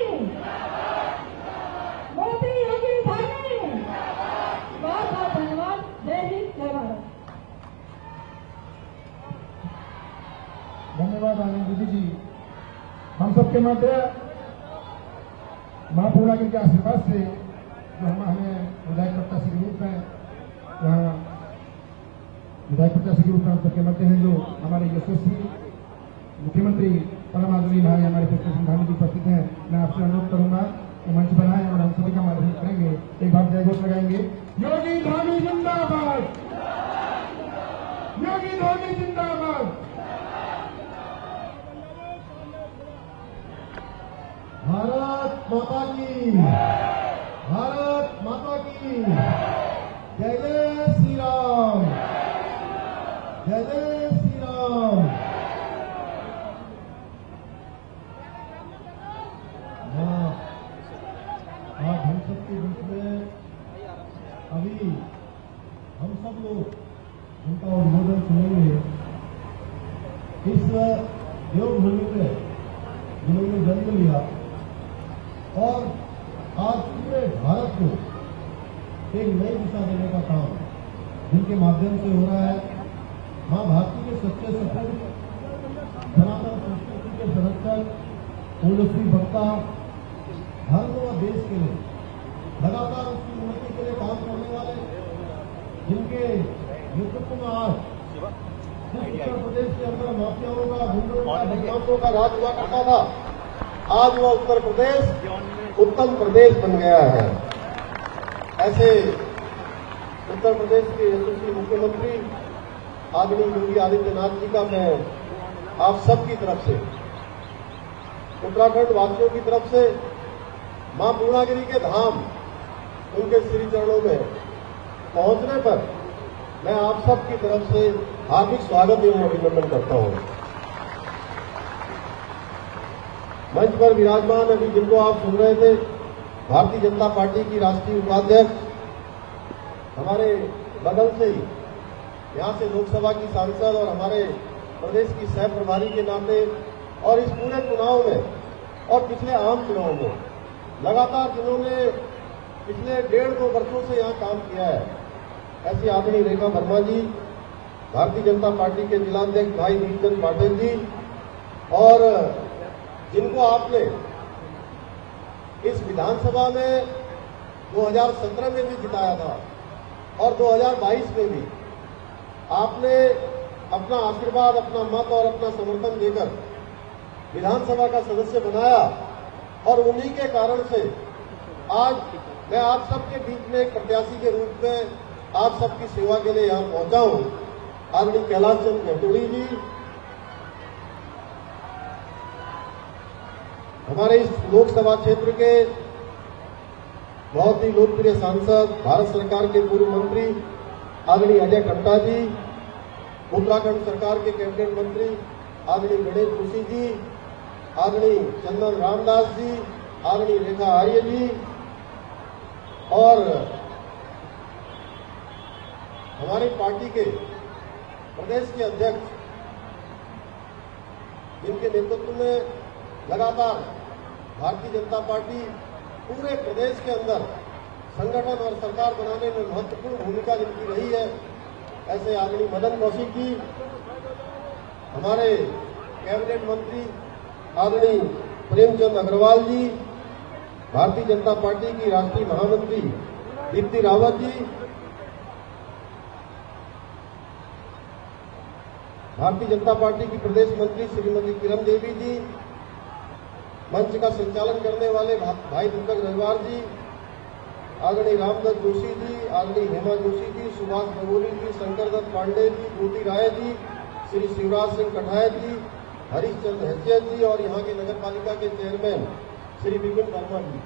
मोदी योगी धामी। बहुत बहुत धन्यवाद। जय हिंद, जय भारत। धन्यवाद आनंद दीदी जी। हम सबके मध्य मां पूर्णागिरी के आशीर्वाद से जो हमें विधायक प्रत्याशी के रूप में यहाँ विधायक प्रत्याशी के रूप में हम सबके मध्य हैं, जो हमारे यशस्वी मुख्यमंत्री परम आदरणीय भाई हमारे पुष्कर सिंह धामी जी उपस्थित हैं। मैं आपसे अनुरोध करूंगा कि मंच बनाए और हम सभी का मार्गदर्शन करेंगे। एक बार जय घोष लगाएंगे। योगी धामी जिंदाबाद, योगी धामी जिंदाबाद। भारत माता की, भारत माता की जय। जय श्री राम, जय जय श्री राम। हाँ, आज हम सबके बीच में अभी हम सब लोग उनका उद्बोधन सुनेंगे। इस देवभूमि में जिन्होंने जन्म लिया और आज पूरे भारत को एक नई दिशा देने का काम जिनके माध्यम से हो रहा है। मां भारती के सच्चे सपूत, सनातन संस्कृति के संरक्षक, ओजस्वी वक्ता, धर्म और देश के लिए लगातार उसकी उन्नति के लिए काम करने वाले, जिनके नेतृत्व में आज उत्तर प्रदेश के अंदर माफियाओं का, गुंडों का, बदमाशों का राज हुआ करता था, आज वह उत्तर प्रदेश उत्तम प्रदेश बन गया है। ऐसे उत्तर प्रदेश के यशस्वी मुख्यमंत्री आदरणीय योगी आदित्यनाथ जी का मैं आप सबकी तरफ से, उत्तराखंड वासियों की तरफ से मां पूर्णागिरी के धाम, उनके श्री चरणों में पहुंचने पर मैं आप सब की तरफ से हार्दिक स्वागत एवं अभिनंदन करता हूं। मंच पर विराजमान अभी जिनको आप सुन रहे थे, भारतीय जनता पार्टी की राष्ट्रीय उपाध्यक्ष, हमारे बगल से ही यहां से लोकसभा की सांसद और हमारे प्रदेश की सह प्रभारी के नाते और इस पूरे चुनाव में और पिछले आम चुनाव में लगातार जिन्होंने पिछले 1.5-2 वर्षों से यहां काम किया है, ऐसी आदरणीय रेखा वर्मा जी, भारतीय जनता पार्टी के जिलाध्यक्ष भाई दीपचंद पाठक जी, और जिनको आपने इस विधानसभा में 2017 में भी जिताया था और 2022 में भी आपने अपना आशीर्वाद, अपना मत और अपना समर्थन देकर विधानसभा का सदस्य बनाया, और उन्हीं के कारण से आज मैं आप सबके बीच में एक प्रत्याशी के रूप में आप सबकी सेवा के लिए यहां पहुंचा हूं। आदरणीय कैलाश चंद गहतोड़ी जी, हमारे इस लोकसभा क्षेत्र के बहुत ही लोकप्रिय सांसद, भारत सरकार के पूर्व मंत्री आदरणीय अजय टट्टा जी, उत्तराखंड सरकार के कैबिनेट मंत्री आदरणीय गणेश जोशी जी, आदरणीय चंदन रामदास जी, आदरणीय रेखा आर्य जी, और हमारी पार्टी के प्रदेश के अध्यक्ष, जिनके नेतृत्व में लगातार भारतीय जनता पार्टी पूरे प्रदेश के अंदर संगठन और सरकार बनाने में महत्वपूर्ण भूमिका जिनकी रही है, ऐसे आदरणीय मदन कौशिक जी, हमारे कैबिनेट मंत्री आदरणीय प्रेमचंद अग्रवाल जी, भारतीय जनता पार्टी की राष्ट्रीय महामंत्री दीप्ति रावत जी, भारतीय जनता पार्टी की प्रदेश मंत्री श्रीमती किरण देवी जी, मंच का संचालन करने वाले भाई दीपक रविवार जी, आदरणीय रामदत्त जोशी जी, आदरणीय हेमा जोशी जी, सुभाष बगोली जी, शंकर दत्त पांडे जी, ज्योति राय जी, श्री शिवराज सिंह कठायत जी, हरीशचंद्र हैसियत जी, और यहाँ के नगर पालिका के चेयरमैन श्री विपिन वर्मा जी,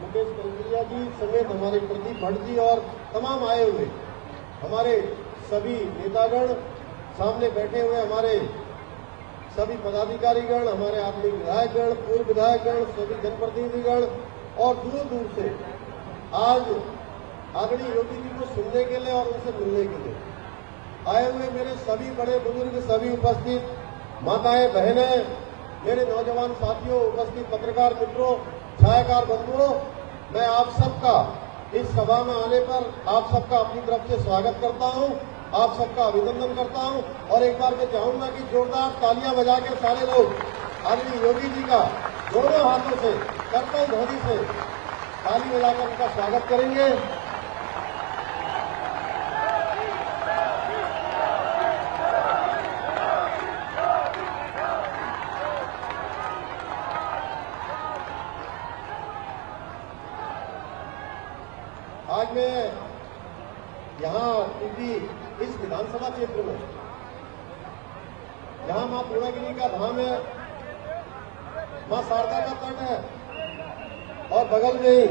मुकेश कलकरिया जी समेत हमारे प्रदीप भट्ट जी और तमाम आए हुए हमारे सभी नेतागण, सामने बैठे हुए हमारे सभी पदाधिकारीगण, हमारे आदमी विधायकगण, पूर्व विधायकगण, सभी जनप्रतिनिधिगण और दूर दूर से आज आदरणीय योगी जी को सुनने के लिए और उनसे मिलने के लिए आए हुए मेरे सभी बड़े बुजुर्ग, सभी उपस्थित माताएं, बहनें, मेरे नौजवान साथियों, उपस्थित पत्रकार मित्रों, छायाकार बंधुओं, मैं आप सबका इस सभा में आने पर आप सबका अपनी तरफ से स्वागत करता हूं, आप सबका अभिनंदन करता हूं, और एक बार मैं चाहूंगा कि जोरदार तालियां बजाकर सारे लोग आदरणीय योगी जी का दोनों हाथों से करतल ध्वनि से ताली बजाकर उनका स्वागत करेंगे। आज मैं यहाँ क्योंकि इस विधानसभा क्षेत्र में जहां मां पूर्णागिरी का धाम है, मां शारदा का तट है, और बगल में ही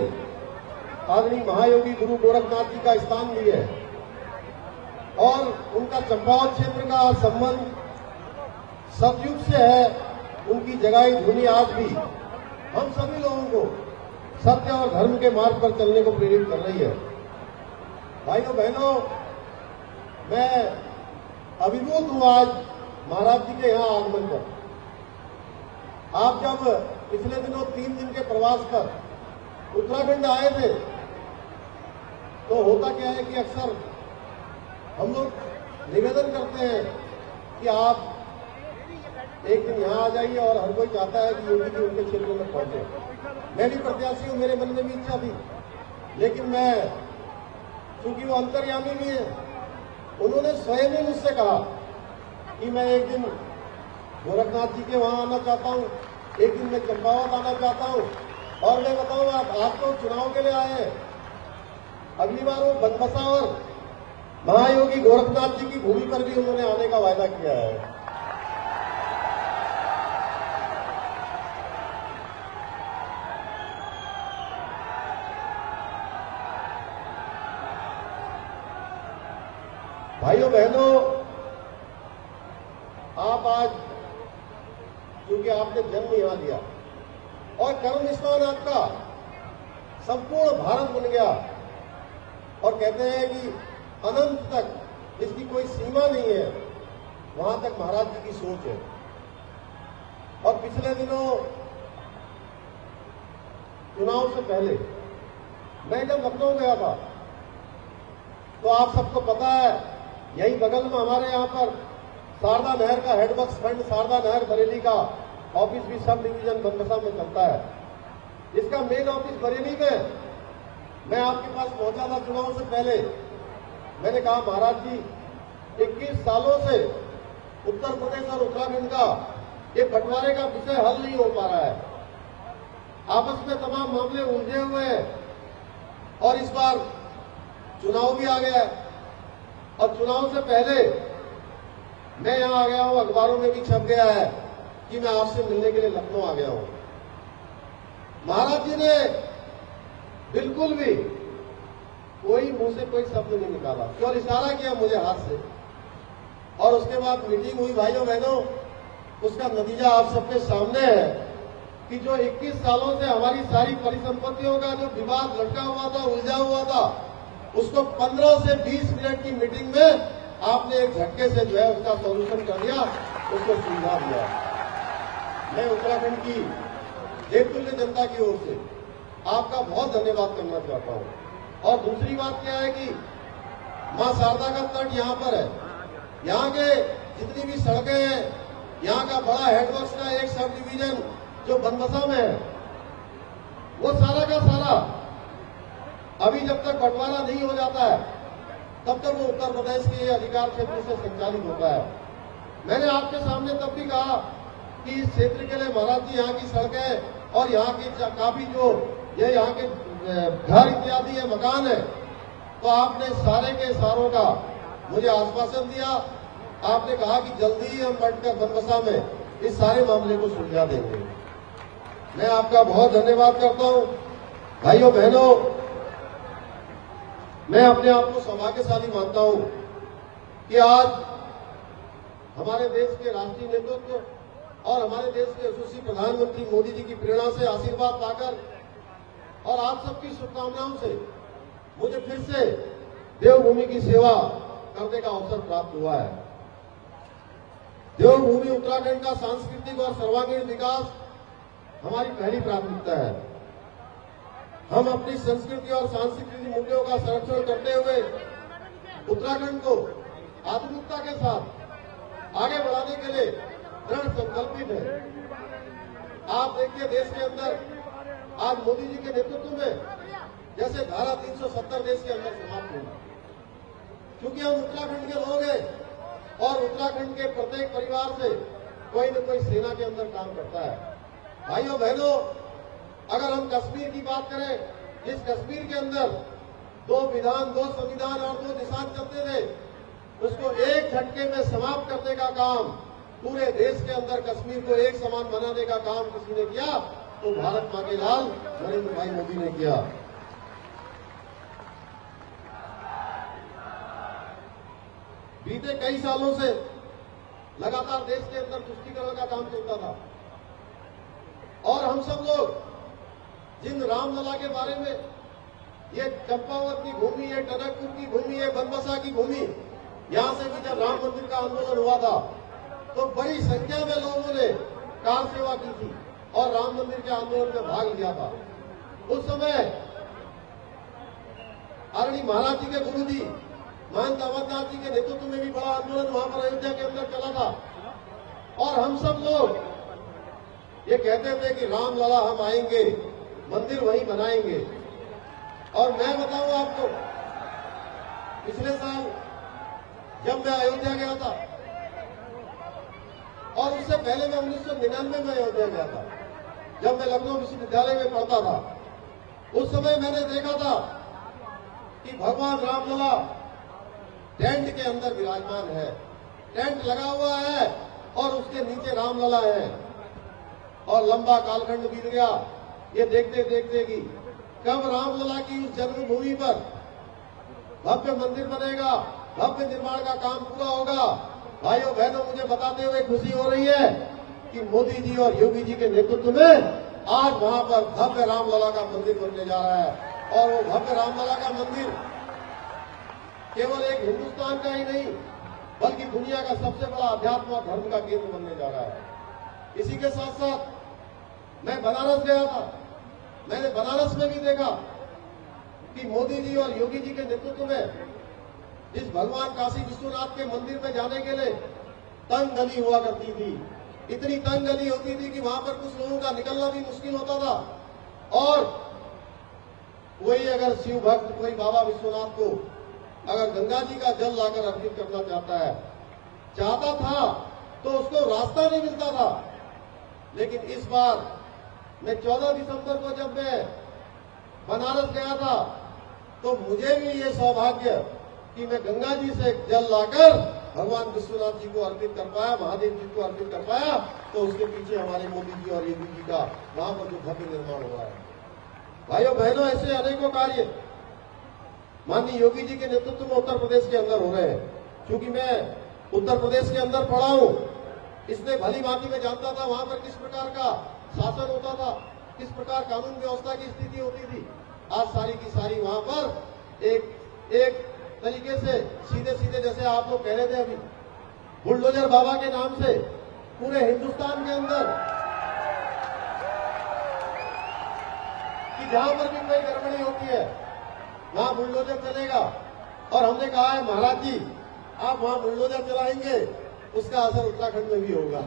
आदरणीय महायोगी गुरु गोरखनाथ जी का स्थान भी है, और उनका चंपावत क्षेत्र का संबंध सतयुग से है। उनकी जगाई धुनी आज भी हम सभी लोगों को सत्य और धर्म के मार्ग पर चलने को प्रेरित कर रही है। भाइयों बहनों, मैं अभिभूत हूं आज महाराज जी के यहाँ आगमन पर। आप जब पिछले दिनों 3 दिन के प्रवास पर उत्तराखंड आए थे, तो होता क्या है कि अक्सर हम लोग निवेदन करते हैं कि आप एक दिन यहाँ आ जाइए, और हर कोई चाहता है कि योगी जी उनके क्षेत्र में पहुंचे। मैं भी प्रत्याशी हूं, मेरे मन में भी इच्छा थी, लेकिन मैं चूंकि वो अंतर्यामी भी है, उन्होंने स्वयं ही मुझसे कहा कि मैं एक दिन गोरखनाथ जी के वहां आना चाहता हूं, एक दिन मैं चंपावत आना चाहता हूं। और मैं बताऊं, आप तो चुनाव के लिए आए हैं, अगली बार वो बनबसा और महायोगी गोरखनाथ जी की भूमि पर भी उन्होंने आने का वायदा किया है। भाइयों बहनों, आप आज क्योंकि आपने जन्म यहां लिया और कर्म स्थान आपका संपूर्ण भारत बन गया और कहते हैं कि अनंत तक इसकी कोई सीमा नहीं है, वहां तक महाराज जी की सोच है। और पिछले दिनों चुनाव से पहले मैं जब लखनऊ गया था तो आप सबको पता है यही बगल में हमारे यहाँ पर शारदा नहर का हेडवर्क्स फंड शारदा नहर बरेली का ऑफिस भी सब डिवीजन बनबसा में चलता है। इसका मेन ऑफिस बरेली में। मैं आपके पास पहुंचा था चुनाव से पहले। मैंने कहा महाराज जी 21 सालों से उत्तर प्रदेश और उत्तराखंड का ये बंटवारे का विषय हल नहीं हो पा रहा है। आपस में तमाम मामले उलझे हुए हैं और इस बार चुनाव भी आ गया है और चुनाव से पहले मैं यहां आ गया हूं, अखबारों में भी छप गया है कि मैं आपसे मिलने के लिए लखनऊ आ गया हूं। महाराज जी ने बिल्कुल भी कोई मुंह से कोई शब्द नहीं निकाला, केवल इशारा किया मुझे हाथ से और उसके बाद मीटिंग हुई। भाइयों बहनों, उसका नतीजा आप सबके सामने है कि जो 21 सालों से हमारी सारी परिसंपत्तियों का जो विवाद लटका हुआ था, उलझा हुआ था, उसको 15 से 20 मिनट की मीटिंग में आपने एक झटके से जो है उसका सॉल्यूशन कर दिया, उसको सुलझा दिया। मैं उत्तराखंड की देवतुल्य जनता की ओर से आपका बहुत धन्यवाद करना चाहता हूं। और दूसरी बात क्या है कि मां शारदा का तट यहां पर है। यहां के जितनी भी सड़कें हैं, यहां का बड़ा हेडवर्क्स का एक सब डिवीजन जो बनबसा में है, वो सारा का सारा अभी जब तक बंटवारा नहीं हो जाता है तब तक वो उत्तर प्रदेश के अधिकार क्षेत्र से संचालित होता है। मैंने आपके सामने तब भी कहा कि इस क्षेत्र के लिए महाराज जी यहाँ की सड़कें और यहाँ की काफी जो ये यहाँ के घर इत्यादि है, मकान है, तो आपने सारे के सारों का मुझे आश्वासन दिया। आपने कहा कि जल्दी ही हम बैठकर बनबसा में इस सारे मामले को सुलझा देंगे। मैं आपका बहुत धन्यवाद करता हूं। भाइयों बहनों, मैं अपने आप को सौभाग्यशाली मानता हूं कि आज हमारे देश के राष्ट्रीय नेतृत्व और हमारे देश के यशस्वी प्रधानमंत्री मोदी जी की प्रेरणा से आशीर्वाद पाकर और आप सबकी शुभकामनाओं से मुझे फिर से देवभूमि की सेवा करने का अवसर प्राप्त हुआ है। देवभूमि उत्तराखंड का सांस्कृतिक और सर्वांगीण विकास हमारी पहली प्राथमिकता है। हम अपनी संस्कृति और सांस्कृतिक मूल्यों का संरक्षण करते हुए उत्तराखंड को आधुनिकता के साथ आगे बढ़ाने के लिए दृढ़ संकल्पित है। आप देखिए देश के अंदर आज मोदी जी के नेतृत्व में जैसे धारा 370 देश के अंदर समाप्त हुई, क्योंकि हम उत्तराखंड के लोग हैं और उत्तराखंड के प्रत्येक परिवार से कोई न कोई सेना के अंदर काम करता है। भाइयों बहनों, अगर हम कश्मीर की बात करें, जिस कश्मीर के अंदर 2 विधान, 2 संविधान और 2 निशान चलते थे, उसको एक झटके में समाप्त करने का काम पूरे देश के अंदर कश्मीर को एक समान बनाने का काम किसी ने किया तो भारत मां के लाल नरेंद्र भाई मोदी ने किया। बीते कई सालों से लगातार देश के अंदर तुष्टीकरण का काम चलता था और हम सब लोग जिन रामलला के बारे में, ये चंपावत की भूमि, ये टनकपुर की भूमि, ये बनबसा की भूमि, यहां से भी जब राम मंदिर का आंदोलन हुआ था तो बड़ी संख्या में लोगों ने कार सेवा की थी और राम मंदिर के आंदोलन में भाग लिया था। उस समय आदरणीय महाराज जी के गुरु जी महंत अमरनाथ जी के नेतृत्व में भी बड़ा आंदोलन वहां पर अयोध्या के अंदर चला था और हम सब लोग ये कहते थे कि रामलला हम आएंगे, मंदिर वहीं बनाएंगे। और मैं बताऊं आपको, पिछले साल जब मैं अयोध्या गया था और उससे पहले मैं 1999 में अयोध्या गया था, जब मैं लखनऊ विश्वविद्यालय में पढ़ता था, उस समय मैंने देखा था कि भगवान रामलला टेंट के अंदर विराजमान है। टेंट लगा हुआ है और उसके नीचे रामलला है और लंबा कालखंड बीत गया ये देखते देखते कि कब रामलला की उस जन्मभूमि पर भव्य मंदिर बनेगा, भव्य निर्माण का काम पूरा होगा। भाइयों बहनों, मुझे बताते हुए खुशी हो रही है कि मोदी जी और योगी जी के नेतृत्व में आज वहां पर भव्य रामलला का मंदिर बनने जा रहा है। और वो भव्य रामलला का मंदिर केवल एक हिंदुस्तान का ही नहीं बल्कि दुनिया का सबसे बड़ा अध्यात्म और धर्म का केंद्र बनने जा रहा है। इसी के साथ साथ मैं बनारस गया था। मैंने बनारस में भी देखा कि मोदी जी और योगी जी के नेतृत्व में जिस भगवान काशी विश्वनाथ के मंदिर में जाने के लिए तंग गली हुआ करती थी, इतनी तंग गली होती थी कि वहां पर कुछ लोगों का निकलना भी मुश्किल होता था। और वही अगर शिव भक्त कोई बाबा विश्वनाथ को अगर गंगा जी का जल लाकर अर्पित करना चाहता था तो उसको रास्ता नहीं मिलता था। लेकिन इस बार मैं 14 दिसंबर को जब मैं बनारस गया था तो मुझे भी ये सौभाग्य कि मैं गंगा जी से जल लाकर भगवान विश्वनाथ जी को अर्पित कर पाया, महादेव जी को अर्पित कर पाया। तो उसके पीछे हमारे मोदी जी और योगी जी का वहां पर जो भव्य निर्माण हुआ है। भाइयों बहनों, ऐसे अनेकों कार्य माननीय योगी जी के नेतृत्व में उत्तर प्रदेश के अंदर हो रहे हैं। क्योंकि मैं उत्तर प्रदेश के अंदर पढ़ा हूं, इसलिए भली भांति में जानता था वहां पर किस प्रकार का शासन होता था, किस प्रकार कानून व्यवस्था की स्थिति होती थी। आज सारी की सारी वहां पर एक तरीके से सीधे सीधे जैसे आप लोग कह रहे थे अभी बुलडोजर बाबा के नाम से पूरे हिंदुस्तान के अंदर कि जहां पर भी कोई गड़बड़ी होती है वहां बुलडोजर चलेगा। और हमने कहा है महाराज जी आप वहां बुलडोजर चलाएंगे, उसका असर उत्तराखंड में भी होगा।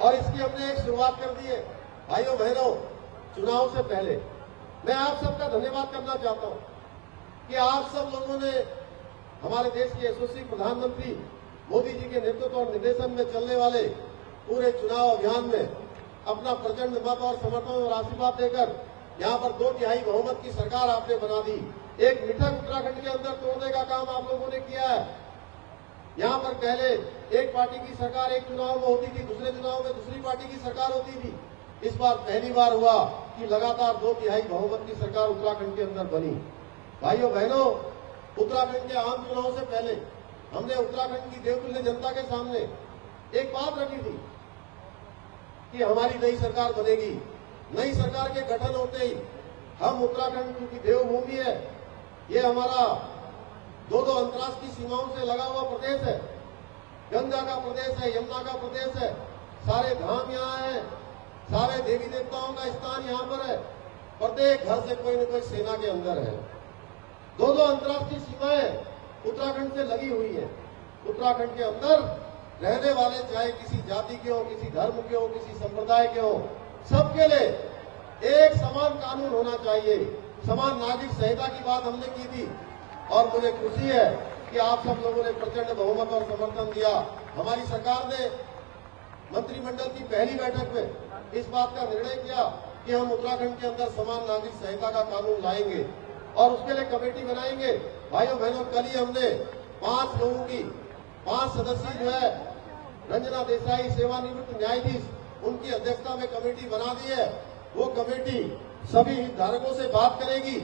और इसकी हमने एक शुरुआत कर दी है। भाइयों बहनों, चुनाव से पहले मैं आप सबका धन्यवाद करना चाहता हूं कि आप सब लोगों ने हमारे देश के यशस्वी प्रधानमंत्री मोदी जी के नेतृत्व और निर्देशन में चलने वाले पूरे चुनाव अभियान में अपना प्रचंड मत और समर्थन और आशीर्वाद देकर यहाँ पर 2/3 बहुमत की सरकार आपने बना दी। एक मिथक उत्तराखंड के अंदर तोड़ने का काम आप लोगों ने किया है। यहाँ पर पहले एक पार्टी की सरकार एक चुनाव में होती थी, दूसरे चुनाव में दूसरी पार्टी की सरकार होती थी। इस बार पहली बार हुआ कि लगातार 2/3 बहुमत की सरकार उत्तराखंड के अंदर बनी। भाइयों बहनों, उत्तराखंड के आम चुनाव से पहले हमने उत्तराखंड की देवतुल्य जनता के सामने एक बात रखी थी कि हमारी नई सरकार बनेगी। नई सरकार के गठन होते ही हम उत्तराखंड की देवभूमि है, ये हमारा 2 अंतर्राष्ट्रीय सीमाओं से लगा हुआ प्रदेश है, गंगा का प्रदेश है, यमुना का प्रदेश है, सारे धाम यहाँ है, सारे देवी देवताओं का स्थान यहाँ पर है, प्रत्येक घर से कोई न कोई सेना के अंदर है। 2 अंतर्राष्ट्रीय सीमाएं उत्तराखंड से लगी हुई है। उत्तराखंड के अंदर रहने वाले चाहे किसी जाति के हो, किसी धर्म के हो, किसी संप्रदाय के हो, सबके लिए एक समान कानून होना चाहिए। समान नागरिक संहिता की बात हमने की थी और मुझे खुशी है कि आप सब लोगों ने प्रचंड बहुमत और समर्थन दिया। हमारी सरकार ने मंत्रिमंडल की पहली बैठक में इस बात का निर्णय किया कि हम उत्तराखंड के अंदर समान नागरिक संहिता का कानून लाएंगे और उसके लिए कमेटी बनाएंगे। भाइयों बहनों, कल ही हमने 5 लोगों की 5 सदस्यीय जो है रंजना देसाई सेवानिवृत्त न्यायाधीश, उनकी अध्यक्षता में कमेटी बना दी है। वो कमेटी सभी हितधारकों से बात करेगी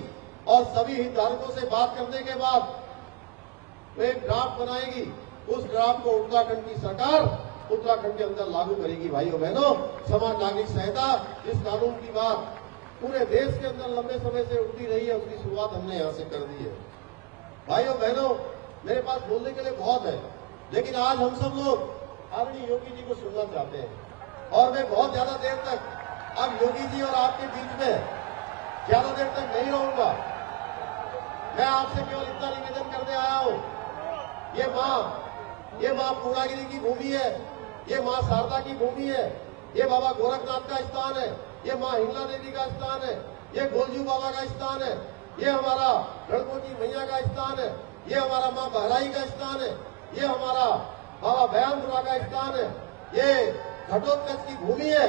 और सभी हितधारकों से बात करने के बाद वो एक ड्राफ्ट बनाएगी। उस ड्राफ्ट को उत्तराखंड की सरकार उत्तराखंड के अंदर लागू करेगी। भाइयों बहनों, समान नागरिक संहिता जिस कानून की बात पूरे देश के अंदर लंबे समय से उठती रही है, उसकी शुरुआत हमने यहाँ से कर दी है। भाइयों बहनों, मेरे पास बोलने के लिए बहुत है, लेकिन आज हम सब लोग आदरणीय योगी जी को सुनना चाहते हैं और मैं बहुत ज्यादा देर तक अब योगी जी और आपके बीच में ज्यादा देर तक नहीं रहूंगा। मैं आपसे केवल इतना निवेदन करने आया हूं, ये माँ पूर्णागिरी की भूमि है, ये माँ शारदा की भूमि है, ये बाबा गोरखनाथ का स्थान है, ये माँ हिंगला देवी का स्थान है, ये गोलजू बाबा का स्थान है, ये हमारा गणपति मैया का स्थान है, ये हमारा माँ बहराई का स्थान है, ये हमारा बाबा बयानपुरा का स्थान है, ये घटोत्कच की भूमि है।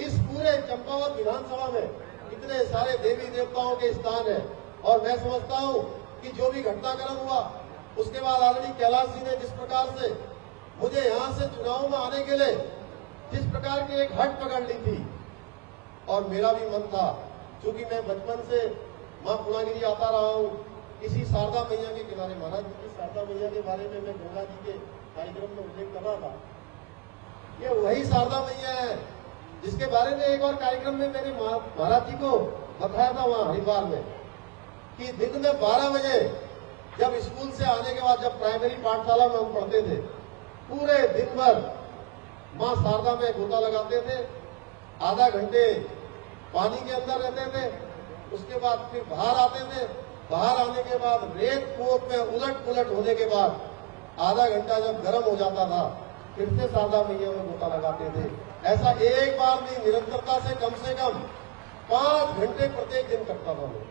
इस पूरे चंपावत विधानसभा में इतने सारे देवी देवताओं के स्थान है और मैं समझता हूं कि जो भी घटनाक्रम हुआ उसके बाद आदरणीय कैलाश जी ने जिस प्रकार से मुझे यहां से चुनाव में आने के लिए जिस प्रकार की एक हट पकड़ ली थी और मेरा भी मन था, क्योंकि मैं बचपन से मां पूर्णागिरी आता रहा हूं, इसी शारदा मैया के किनारे, महाराज जी की शारदा मैया के बारे में मैं गंगा जी के कार्यक्रम में उल्लेख कर रहा था। ये वही शारदा मैया है जिसके बारे में एक और कार्यक्रम में मैंने महाराज जी को बताया था वहां हरिद्वार में, कि दिन में 12 बजे जब स्कूल से आने के बाद, जब प्राइमरी पाठशाला में हम पढ़ते थे, पूरे दिन भर मां शारदा में गोता लगाते थे, आधा घंटे पानी के अंदर रहते थे, उसके बाद फिर बाहर आते थे, बाहर आने के बाद रेत कुओं में उलट पुलट होने के बाद आधा घंटा जब गर्म हो जाता था, फिर से शारदा मैया में गोता लगाते थे। ऐसा एक बार नहीं, निरंतरता से कम 5 घंटे प्रत्येक दिन करता था मैं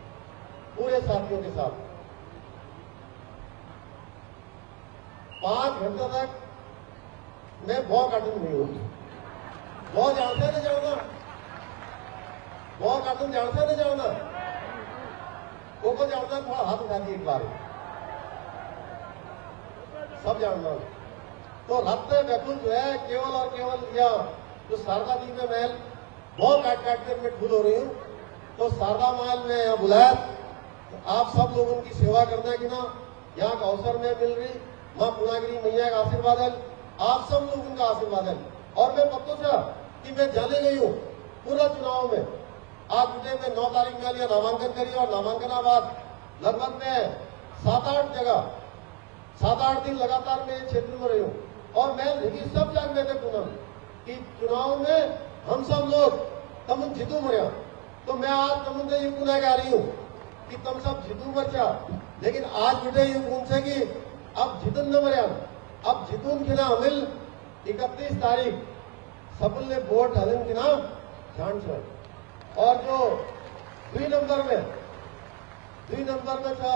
पूरे साथियों के साथ। 5 घंटे तक मैं बॉ कार्टून नहीं हूं। बॉ जानते थे जाना, बॉ कार्टून जानते थे जाना, वो जानना, थोड़ा हाथ उठा दिए एक बार, सब जानना। तो रत्न व्याकुल जो है केवल और केवल यह जो शारदा जी में महल बॉ काट कर मैं ठूल हो रही हूँ, तो शारदा महल में यहाँ बुलाया, तो आप सब लोग उनकी सेवा करना कि ना, यहाँ का अवसर में मिल रही माँ पूर्णागिरी मैया का आशीर्वाद है, आप सब लोग उनका आशीर्वाद है। और मैं पत्तों से कि मैं जाने गई हूँ पूरा चुनाव में, आज मुझे मैं 9 तारीख में लिया नामांकन करी, और नामांकनाबाद लगभग मैं 7-8 जगह 7-8 दिन लगातार मैं क्षेत्र में रही हूँ, और मैं देखी सब जगह में थे पूनम कि चुनाव में हम सब लोग तम जीतू मरिया। तो मैं आज तमुंदे ये पुनः कह रही हूँ कि तुम सब जीतू मरचा, लेकिन आज बेटे ये पूछे कि अब जितन न मरिया, अब जितून की ना अमिल 31 तारीख सबल ने वोट हलन की ना जान से। और जो 2 नंबर में था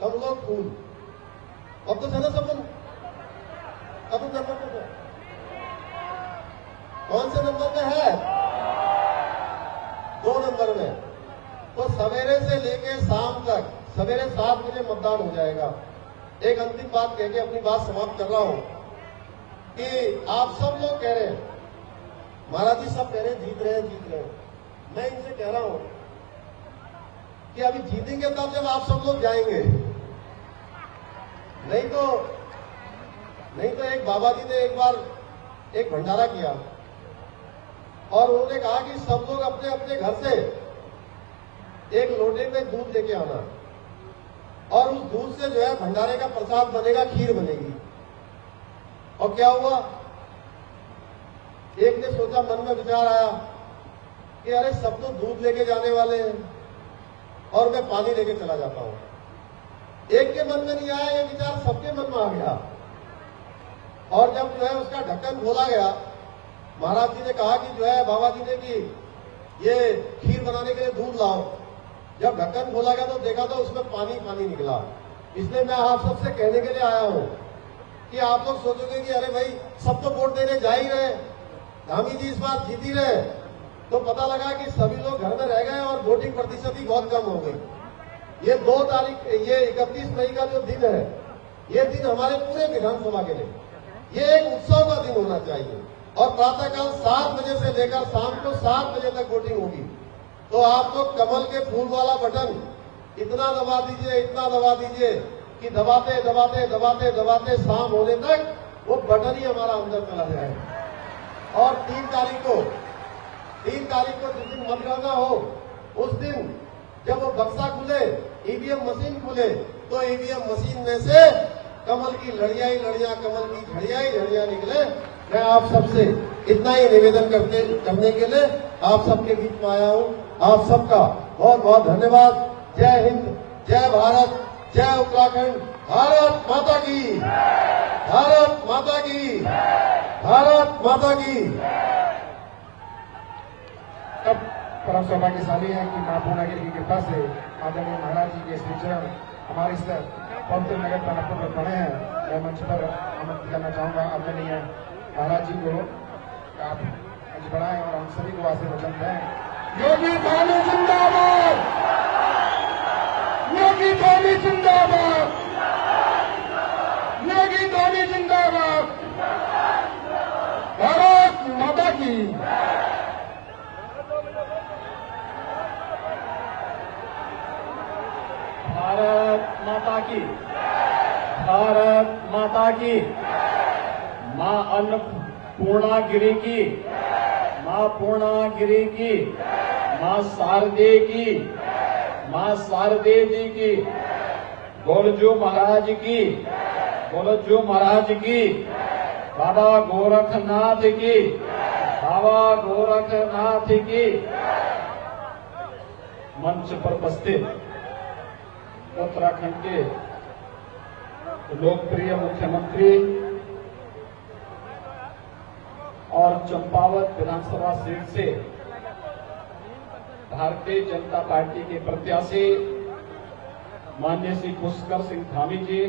कमलों फूल, अब तो था सबन, अब नंबर पे कौन से नंबर में है? 2 नंबर में। तो सवेरे से लेके शाम तक, सवेरे 7 बजे मतदान हो जाएगा। एक अंतिम बात कह के अपनी बात समाप्त कर रहा हूं कि आप सब लोग कह रहे हैं, महाराज जी सब कह रहे हैं जीत रहे हैं। मैं इनसे कह रहा हूं कि अभी जीतेंगे तब जब आप सब लोग जाएंगे, नहीं तो एक बाबा जी ने एक बार एक भंडारा किया और उन्होंने कहा कि सब लोग अपने अपने घर से एक लोटे में दूध लेके आना, और उस दूध से जो है भंडारे का प्रसाद बनेगा, खीर बनेगी। और क्या हुआ, एक ने सोचा, मन में विचार आया कि अरे सब तो दूध लेके जाने वाले हैं और मैं पानी लेके चला जाता हूं। एक के मन में नहीं आया ये विचार, सबके मन में आ गया। और जब जो है उसका ढक्कन खोला गया, महाराज जी ने कहा कि जो है बाबा जी ने कि ये खीर बनाने के लिए दूध लाओ। जब ढक्कन खोला गया तो देखा तो उसमें पानी निकला। इसलिए मैं आप सबसे कहने के लिए आया हूं कि आप लोग सोचोगे कि अरे भाई सब तो वोट देने जा ही रहे, धामी जी इस बार जीत ही रहे, तो पता लगा कि सभी लोग घर में रह गए और वोटिंग प्रतिशत ही बहुत कम हो गई। ये 2 तारीख, ये 31 मई का जो दिन है, ये दिन हमारे पूरे विधानसभा के लिए ये एक उत्सव का दिन होना चाहिए। और प्रातःकाल 7 बजे से लेकर शाम को 7 बजे तक वोटिंग होगी। तो आप लोग कमल के फूल वाला बटन इतना दबा दीजिए कि दबाते शाम होने तक वो बटन ही हमारा अंदर चला जाए। और 3 तारीख को जिस दिन मतगणना हो, उस दिन जब वो बक्सा खुले, ईवीएम मशीन खुले, तो ईवीएम मशीन में से कमल की लड़ियां ही लड़ियां, कमल की झड़ियां ही झड़ियां निकले। मैं आप सबसे इतना ही निवेदन करने के लिए आप सबके बीच में आया हूं। आप सबका बहुत बहुत धन्यवाद। जय हिंद, जय भारत, जय उत्तराखंड। भारत माता की, भारत माता की, भारत माता की। तब परम सौभाग्यशाली है कि मां पूर्णागिरी की कृपा से आदरणीय महाराज जी के श्री चरण हमारे इस पवित्र नगर टनकपुर में पड़े हैं। मैं मंच पर आमंत्रित करना चाहूंगा आदरणीय महाराज जी को, आप मंच बढ़ाएं और हम सभी को आशीर्वचन दें। योगी धामी जिंदाबाद, योगी धामी जिंदाबाद, योगी धामी जिंदाबाद। भारत माता की। भारत माता की, भारत माता की, मां अन्नपूर्णागिरी की, मां पूर्णागिरी की, मां शारदे की, मां शारदे जी की, गोलजू महाराज की, गोलजू महाराज की, बाबा गोरखनाथ की, बाबा गोरखनाथ की। मंच पर उपस्थित उत्तराखंड के लोकप्रिय मुख्यमंत्री और चंपावत विधानसभा सीट से भारतीय जनता पार्टी के प्रत्याशी माननीय श्री पुष्कर सिंह धामी जी,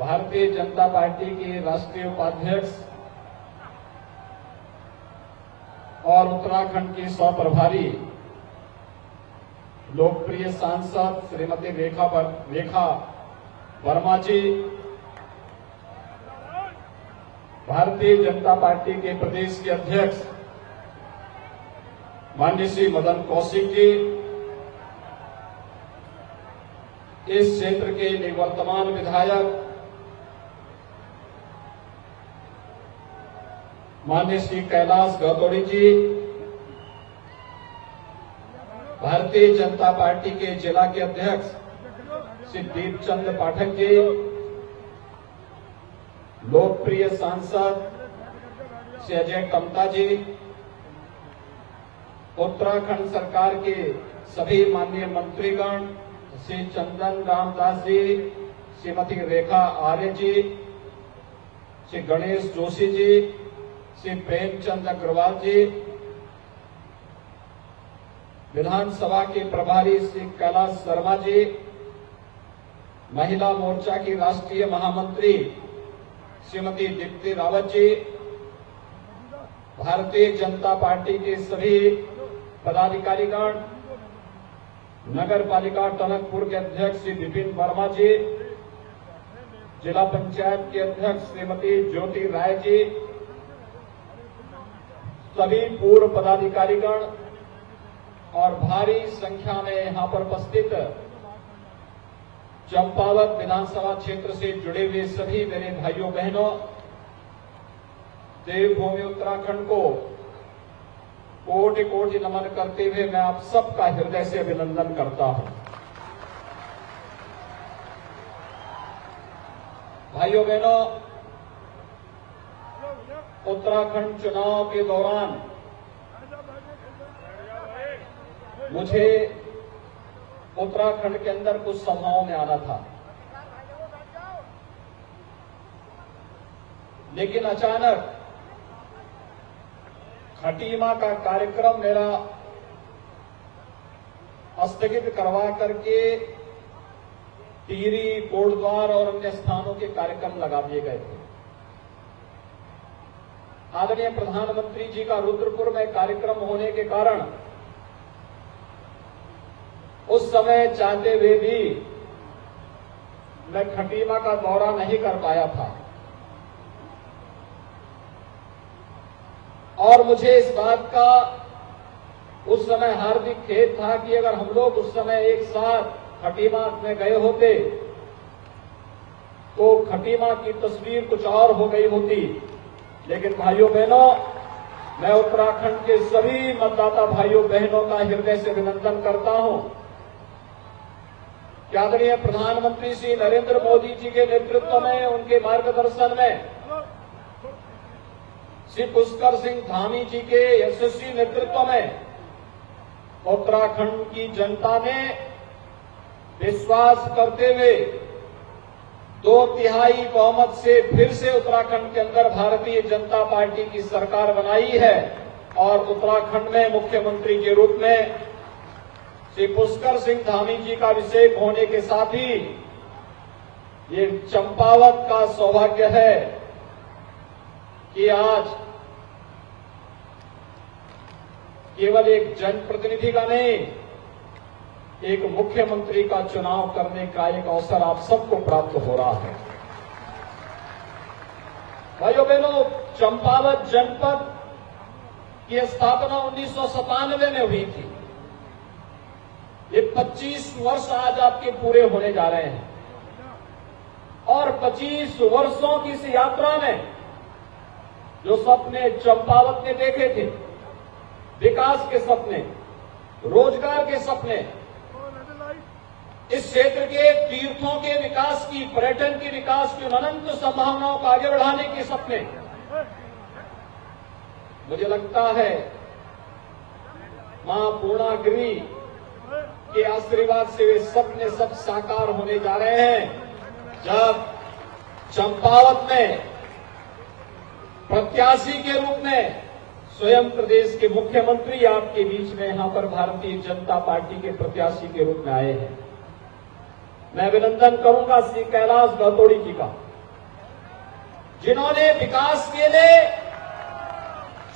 भारतीय जनता पार्टी के राष्ट्रीय उपाध्यक्ष और उत्तराखंड की सह प्रभारी लोकप्रिय सांसद श्रीमती रेखा वर्मा जी, भारतीय जनता पार्टी के प्रदेश के अध्यक्ष माननीय श्री मदन कौशिक जी, इस क्षेत्र के निवर्तमान विधायक माननीय श्री कैलाश गौतोड़ी जी, भारतीय जनता पार्टी के जिला के अध्यक्ष श्री दीपचंद पाठक जी, लोकप्रिय सांसद श्री अजय टम्टा जी, उत्तराखंड सरकार के सभी माननीय मंत्रीगण श्री चंदन रामदास जी, श्रीमती रेखा आर्य जी, श्री गणेश जोशी जी, श्री प्रेमचंद अग्रवाल जी, विधानसभा के प्रभारी श्री कैलाश शर्मा जी, महिला मोर्चा की राष्ट्रीय महामंत्री श्रीमती दीप्ति रावत जी, भारतीय जनता पार्टी के सभी पदाधिकारीगण, नगर पालिका टनकपुर के अध्यक्ष श्री विपिन वर्मा जी, जिला पंचायत के अध्यक्ष श्रीमती ज्योति राय जी, सभी पूर्व पदाधिकारीगण और भारी संख्या में यहां पर उपस्थित चंपावत विधानसभा क्षेत्र से जुड़े हुए सभी मेरे भाइयों बहनों, देवभूमि उत्तराखंड को कोटि कोटि नमन करते हुए मैं आप सबका हृदय से अभिनंदन करता हूं। भाइयों बहनों, उत्तराखंड चुनाव के दौरान मुझे उत्तराखंड के अंदर कुछ सभाओं में आना था, लेकिन अचानक खटीमा का कार्यक्रम मेरा स्थगित करवा करके टिहरी, कोटद्वार और अन्य स्थानों के कार्यक्रम लगा दिए गए थे। आदरणीय प्रधानमंत्री जी का रुद्रपुर में कार्यक्रम होने के कारण उस समय चाहते हुए भी मैं खटीमा का दौरा नहीं कर पाया था और मुझे इस बात का उस समय हार्दिक खेद था कि अगर हम लोग उस समय एक साथ खटीमा में गए होते तो खटीमा की तस्वीर कुछ और हो गई होती। लेकिन भाइयों बहनों, मैं उत्तराखंड के सभी मतदाता भाइयों बहनों का हृदय से अभिनंदन करता हूं कि आदरणीय प्रधानमंत्री श्री नरेंद्र मोदी जी के नेतृत्व में, उनके मार्गदर्शन में, श्री पुष्कर सिंह धामी जी के यशस्वी नेतृत्व में उत्तराखंड की जनता ने विश्वास करते हुए 2/3 बहुमत से फिर से उत्तराखंड के अंदर भारतीय जनता पार्टी की सरकार बनाई है और उत्तराखंड में मुख्यमंत्री के रूप में श्री पुष्कर सिंह धामी जी का अभिषेक होने के साथ ही ये चंपावत का सौभाग्य है कि आज केवल एक जनप्रतिनिधि का नहीं, एक मुख्यमंत्री का चुनाव करने का एक अवसर आप सबको प्राप्त हो रहा है। भाइयों बहनों, चंपावत जनपद की स्थापना 1997 में हुई थी ये 25 वर्ष आज आपके पूरे होने जा रहे हैं और 25 वर्षों की इस यात्रा में जो सपने चंपावत ने देखे थे, विकास के सपने, रोजगार के सपने, इस क्षेत्र के तीर्थों के विकास की, पर्यटन के विकास की अनंत संभावनाओं को आगे बढ़ाने के सपने, मुझे लगता है मां पूर्णागिरी के आशीर्वाद से वे सपने सब साकार होने जा रहे हैं। जब चंपावत में प्रत्याशी के रूप में स्वयं प्रदेश के मुख्यमंत्री आपके बीच में यहां पर भारतीय जनता पार्टी के प्रत्याशी के रूप में आए हैं, मैं अभिनंदन करूंगा श्री कैलाश गहतोड़ी जी का, जिन्होंने विकास के लिए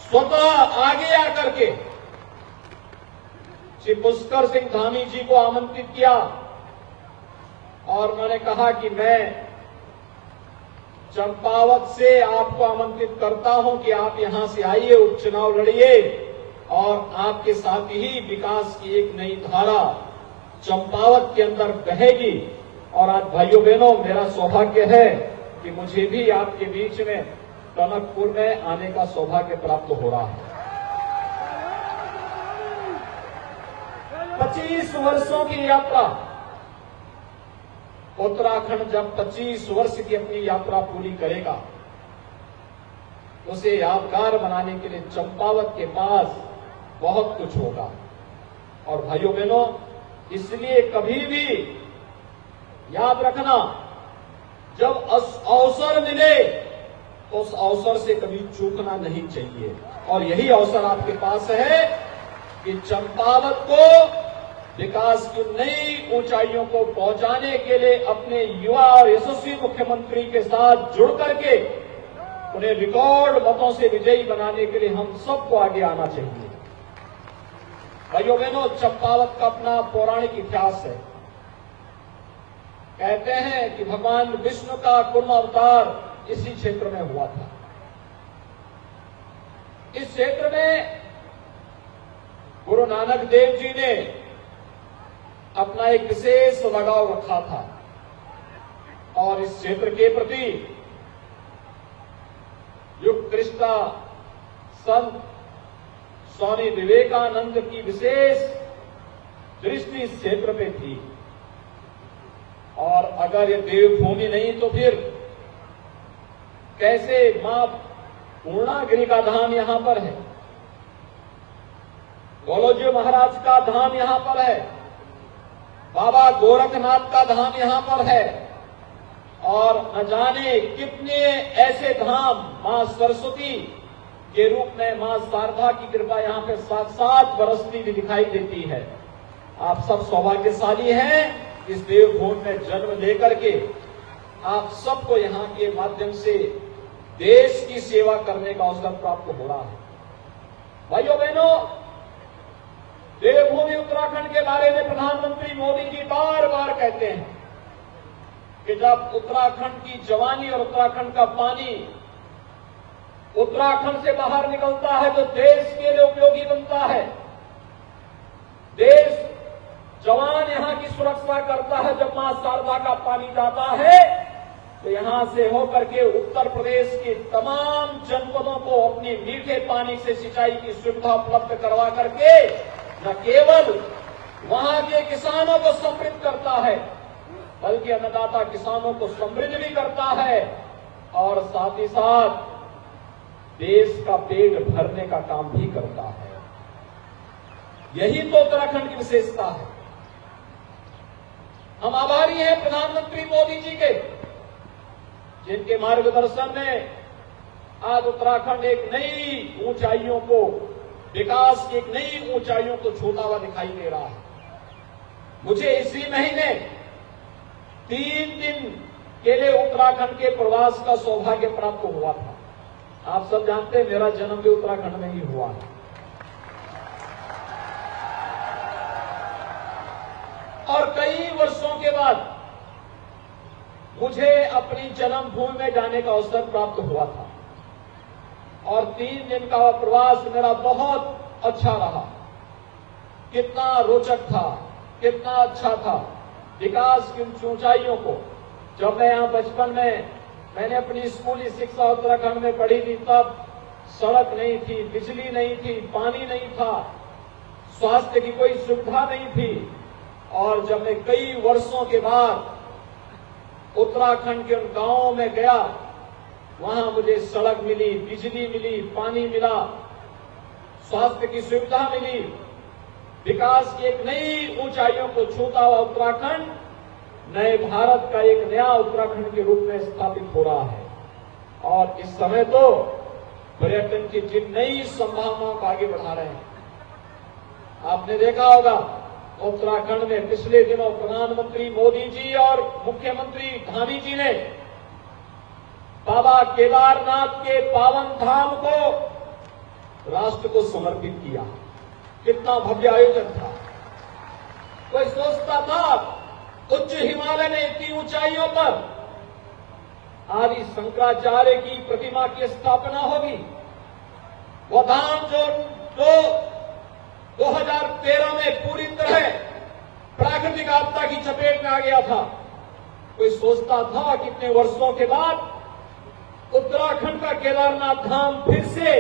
स्वतः आगे आकर के श्री पुष्कर सिंह धामी जी को आमंत्रित किया और उन्होंने कहा कि मैं चंपावत से आपको आमंत्रित करता हूं कि आप यहां से आइए, उपचुनाव लड़िए और आपके साथ ही विकास की एक नई धारा चंपावत के अंदर बहेगी। और आज भाइयों बहनों, मेरा सौभाग्य है कि मुझे भी आपके बीच में टनकपुर में आने का सौभाग्य प्राप्त हो रहा है। 25 वर्षों की यात्रा, उत्तराखंड जब 25 वर्ष की अपनी यात्रा पूरी करेगा, उसे यादगार बनाने के लिए चंपावत के पास बहुत कुछ होगा। और भाइयों बहनों, इसलिए कभी भी याद रखना, जब अवसर मिले तो उस अवसर से कभी चूकना नहीं चाहिए। और यही अवसर आपके पास है कि चंपावत को विकास की नई ऊंचाइयों को पहुंचाने के लिए अपने युवा और यशस्वी मुख्यमंत्री के साथ जुड़ करके उन्हें रिकॉर्ड मतों से विजयी बनाने के लिए हम सबको आगे आना चाहिए। भाइयों बहनों, चंपावत का अपना पौराणिक इतिहास है। कहते हैं कि भगवान विष्णु का कुर्म अवतार इसी क्षेत्र में हुआ था। इस क्षेत्र में गुरु नानक देव जी ने अपना एक विशेष लगाव रखा था और इस क्षेत्र के प्रति युग कृष्णा संत स्वामी विवेकानंद की विशेष दृष्टि इस क्षेत्र पे थी। और अगर ये देवभूमि नहीं तो फिर कैसे मां पूर्णागिरी का धाम यहां पर है, गोलोजी महाराज का धाम यहां पर है, बाबा गोरखनाथ का धाम यहां पर है और न जाने कितने ऐसे धाम मां सरस्वती के रूप में मां शारदा की कृपा यहां पे साक्षात बरसती भी दिखाई देती है। आप सब सौभाग्यशाली हैं इस देवभूमि में जन्म लेकर के आप सबको यहां के माध्यम से देश की सेवा करने का अवसर प्राप्त हो रहा है। भाइयों बहनों, देवभूमि उत्तराखंड के बारे में प्रधानमंत्री मोदी जी बार बार कहते हैं कि जब उत्तराखंड की जवानी और उत्तराखंड का पानी उत्तराखंड से बाहर निकलता है तो देश के लिए उपयोगी बनता है। देश जवान यहां की सुरक्षा करता है। जब मां शारदा का पानी जाता है तो यहां से होकर के उत्तर प्रदेश के तमाम जनपदों को अपनी मीठे पानी से सिंचाई की सुविधा उपलब्ध करवा करके न केवल वहां के किसानों को समृद्ध करता है बल्कि अन्नदाता किसानों को समृद्ध भी करता है और साथ ही साथ देश का पेट भरने का काम भी करता है। यही तो उत्तराखंड की विशेषता है। हम आभारी हैं प्रधानमंत्री मोदी जी के, जिनके मार्गदर्शन में आज उत्तराखंड एक नई ऊंचाइयों को, विकास की एक नई ऊंचाइयों को छूता हुआ दिखाई दे रहा है। मुझे इसी महीने 3 दिन के लिए उत्तराखंड के प्रवास का सौभाग्य प्राप्त हुआ था। आप सब जानते हैं मेरा जन्म भी उत्तराखंड में ही हुआ है और कई वर्षों के बाद मुझे अपनी जन्मभूमि में जाने का अवसर प्राप्त हुआ था और 3 दिन का प्रवास मेरा बहुत अच्छा रहा। कितना रोचक था, कितना अच्छा था। विकास की उन ऊंचाइयों को जब मैं यहाँ बचपन में मैंने अपनी स्कूली शिक्षा उत्तराखंड में पढ़ी थी, तब सड़क नहीं थी, बिजली नहीं थी, पानी नहीं था, स्वास्थ्य की कोई सुविधा नहीं थी। और जब मैं कई वर्षों के बाद उत्तराखंड के उन गांवों में गया, वहां मुझे सड़क मिली, बिजली मिली, पानी मिला, स्वास्थ्य की सुविधा मिली। विकास की एक नई ऊंचाइयों को छूता हुआ उत्तराखंड नए भारत का एक नया उत्तराखंड के रूप में स्थापित हो रहा है। और इस समय तो पर्यटन की जिन नई संभावनाओं को आगे बढ़ा रहे हैं। आपने देखा होगा उत्तराखंड में पिछले दिनों प्रधानमंत्री मोदी जी और मुख्यमंत्री धामी जी ने बाबा केदारनाथ के पावन धाम को राष्ट्र को समर्पित किया। कितना भव्य आयोजन था। कोई सोचता था उच्च हिमालय में इतनी ऊंचाइयों पर आदि शंकराचार्य की प्रतिमा की स्थापना होगी। वह धाम जो 2013 में पूरी तरह प्राकृतिक आपदा की चपेट में आ गया था। कोई सोचता था कितने वर्षों के बाद उत्तराखंड का केदारनाथ धाम फिर से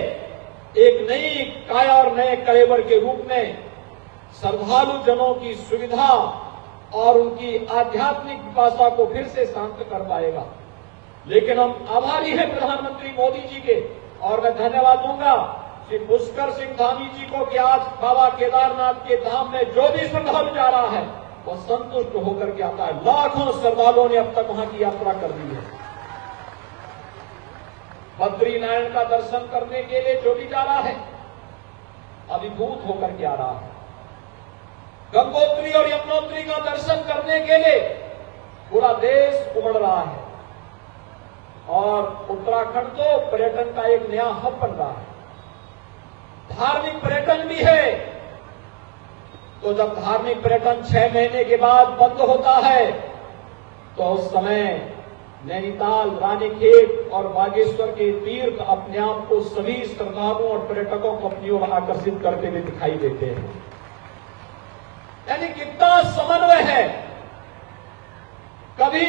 एक नई काया और नए कलेवर के रूप में श्रद्धालु जनों की सुविधा और उनकी आध्यात्मिक विपाशा को फिर से शांत कर पाएगा। लेकिन हम आभारी हैं प्रधानमंत्री मोदी जी के, और मैं धन्यवाद दूंगा श्री पुष्कर सिंह धामी जी को कि आज बाबा केदारनाथ के धाम में जो भी श्रद्धालु जा रहा है वो संतुष्ट होकर के आता है। लाखों श्रद्धालुओं ने अब तक वहां की यात्रा कर दी है। बद्रीनारायण का दर्शन करने के लिए जो भी जा रहा है अभिभूत होकर के आ रहा है। गंगोत्री और यमुनोत्री का दर्शन करने के लिए पूरा देश उमड़ रहा है। और उत्तराखंड तो पर्यटन का एक नया हब बन रहा है। धार्मिक पर्यटन भी है। तो जब धार्मिक पर्यटन 6 महीने के बाद बंद होता है तो उस समय नैनीताल, रानीखेत और बागेश्वर के तीर्थ अपने आप को सभी श्रद्धालुओं और पर्यटकों को अपनी ओर आकर्षित करते हुए दिखाई देते हैं। यानी कितना समन्वय है। कभी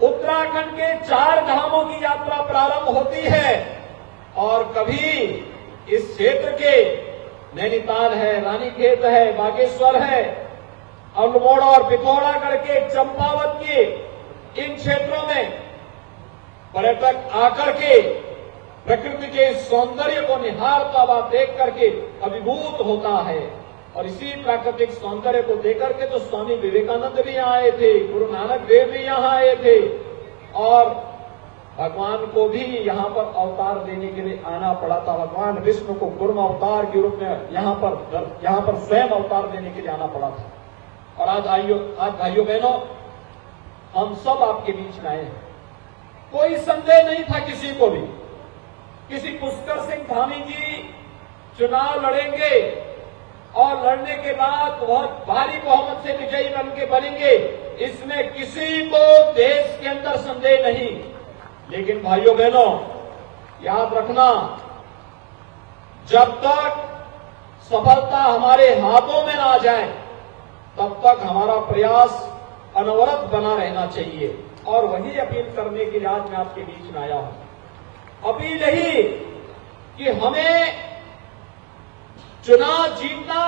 उत्तराखंड के 4 धामों की यात्रा प्रारंभ होती है और कभी इस क्षेत्र के नैनीताल है, रानीखेत है, बागेश्वर है, अल्मोड़ा और पिथौरागढ़ के चंपावत के इन क्षेत्रों में पर्यटक आकर के प्रकृति के सौंदर्य को निहारता हुआ देख करके अभिभूत होता है। और इसी प्राकृतिक सौंदर्य को देख करके तो स्वामी विवेकानंद भी यहाँ आए थे, गुरु नानक देव भी यहाँ आए थे, और भगवान को भी यहाँ पर अवतार देने के लिए आना पड़ा था। भगवान विष्णु को कुर्म अवतार के रूप में यहाँ पर स्वयं अवतार देने के लिए आना पड़ा था। और आज भाइयों बहनों, हम सब आपके बीच में आए हैं। कोई संदेह नहीं था किसी को भी, किसी पुष्कर सिंह धामी जी चुनाव लड़ेंगे और लड़ने के बाद बहुत भारी बहुमत से विजयी बन के बनेंगे, इसमें किसी को देश के अंदर संदेह नहीं। लेकिन भाइयों बहनों, याद रखना, जब तक सफलता हमारे हाथों में ना जाए तब तक हमारा प्रयास अनवरत बना रहना चाहिए। और वही अपील करने के लिए आज मैं आपके बीच में आया हूं। अपील यही कि हमें चुनाव जीतना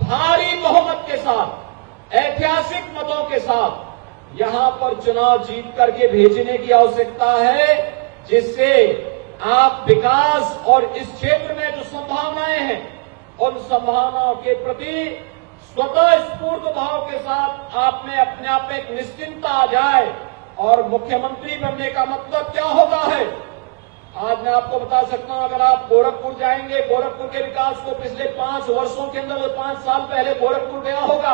भारी बहुमत के साथ, ऐतिहासिक मतों के साथ यहां पर चुनाव जीत करके भेजने की आवश्यकता है, जिससे आप विकास और इस क्षेत्र में जो संभावनाएं हैं उन संभावनाओं के प्रति स्वतः स्फूर्त भाव के साथ आप में अपने आप में एक निश्चिंतता आ जाए। और मुख्यमंत्री बनने का मतलब क्या होता है, आज मैं आपको बता सकता हूं। अगर आप गोरखपुर जाएंगे, गोरखपुर के विकास को पिछले 5 वर्षों के अंदर, 5 साल पहले गोरखपुर गया होगा,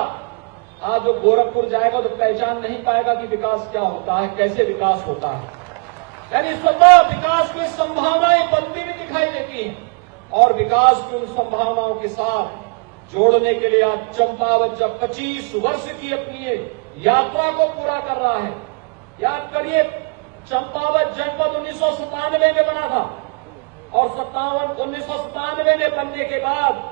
आज जो गोरखपुर जाएगा तो पहचान नहीं पाएगा कि विकास क्या होता है, कैसे विकास होता है। यानी स्वतः विकास की संभावनाएं बनती हुई दिखाई देती हैं। और विकास की उन संभावनाओं के साथ जोड़ने के लिए आज चंपावत जब 25 वर्ष की अपनी यात्रा को पूरा कर रहा है। याद करिए, चंपावत जनपद 1997 में बना था और 1997 में बनने के बाद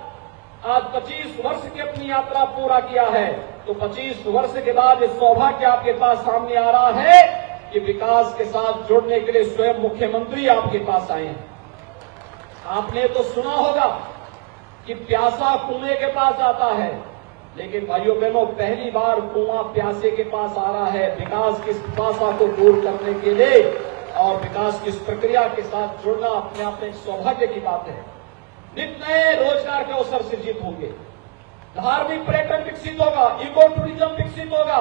आज 25 वर्ष की अपनी यात्रा पूरा किया है, तो 25 वर्ष के बाद ये सौभाग्य आपके पास सामने आ रहा है कि विकास के साथ जुड़ने के लिए स्वयं मुख्यमंत्री आपके पास आए हैं। आपने तो सुना होगा कि प्यासा कुएं के पास आता है, लेकिन भाइयों बहनों पहली बार कुआं प्यासे के पास आ रहा है विकास की प्यासा को दूर करने के लिए, और विकास की इस प्रक्रिया के साथ जुड़ना अपने आप में एक सौभाग्य की बात है। नित नए रोजगार के अवसर सृजित होंगे, धार्मिक पर्यटन विकसित होगा, इको टूरिज्म विकसित होगा,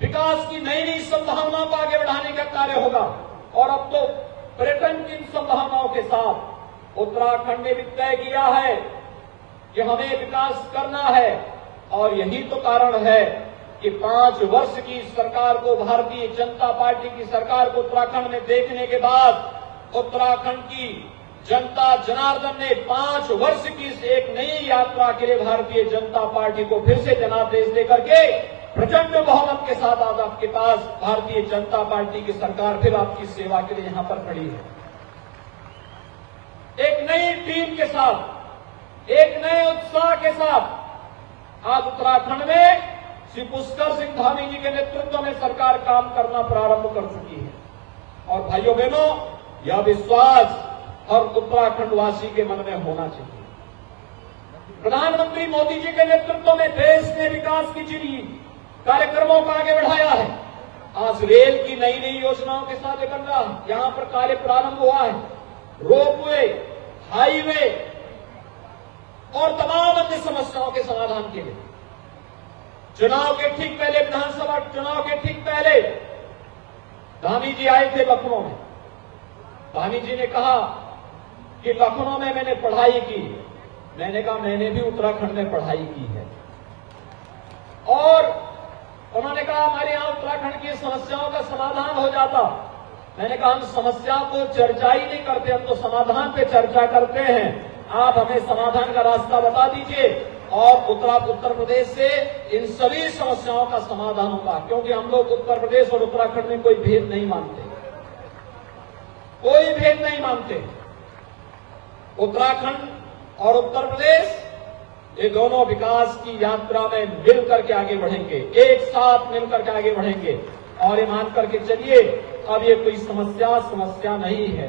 विकास की नई नई संभावनाओं को आगे बढ़ाने का कार्य होगा। और अब तो पर्यटन की इन संभावनाओं के साथ उत्तराखंड ने भी तय किया है कि हमें विकास करना है, और यही तो कारण है कि 5 वर्ष की सरकार को, भारतीय जनता पार्टी की सरकार को उत्तराखंड में देखने के बाद उत्तराखंड की जनता जनार्दन ने 5 वर्ष की इस एक नई यात्रा के लिए भारतीय जनता पार्टी को फिर से जनादेश देकर के प्रचंड बहुमत के साथ आज आपके पास भारतीय जनता पार्टी की सरकार फिर आपकी सेवा के लिए यहां पर खड़ी है। एक नई टीम के साथ, एक नए उत्साह के साथ आज उत्तराखंड में श्री पुष्कर सिंह धामी जी के नेतृत्व में सरकार काम करना प्रारंभ कर चुकी है। और भाइयों बहनों, यह विश्वास हर उत्तराखंड वासी के मन में होना चाहिए। प्रधानमंत्री मोदी जी के नेतृत्व में देश ने विकास की जिन कार्यक्रमों को आगे बढ़ाया है। आज रेल की नई नई योजनाओं के साथ बन रहा है, यहां पर कार्य प्रारंभ हुआ है। रोपवे, हाईवे और तमाम अन्य समस्याओं के समाधान के लिए चुनाव के ठीक पहले, विधानसभा चुनाव के ठीक पहले धामी जी आए थे लखनऊ में। धामी जी ने कहा कि लखनऊ में मैंने पढ़ाई की। मैंने कहा मैंने भी उत्तराखंड में पढ़ाई की है। और उन्होंने कहा हमारे यहां उत्तराखंड की समस्याओं का समाधान हो जाता। मैंने कहा हम समस्या को चर्चा ही नहीं करते, हम तो समाधान पे चर्चा करते हैं। आप हमें समाधान का रास्ता बता दीजिए और उत्तर प्रदेश से इन सभी समस्याओं का समाधान होगा, क्योंकि हम लोग उत्तर प्रदेश और उत्तराखंड में कोई भेद नहीं मानते, कोई भेद नहीं मानते। उत्तराखंड और उत्तर प्रदेश ये दोनों विकास की यात्रा में मिलकर के आगे बढ़ेंगे, एक साथ मिलकर के आगे बढ़ेंगे। और ये मान करके चलिए, अब ये कोई समस्या नहीं है,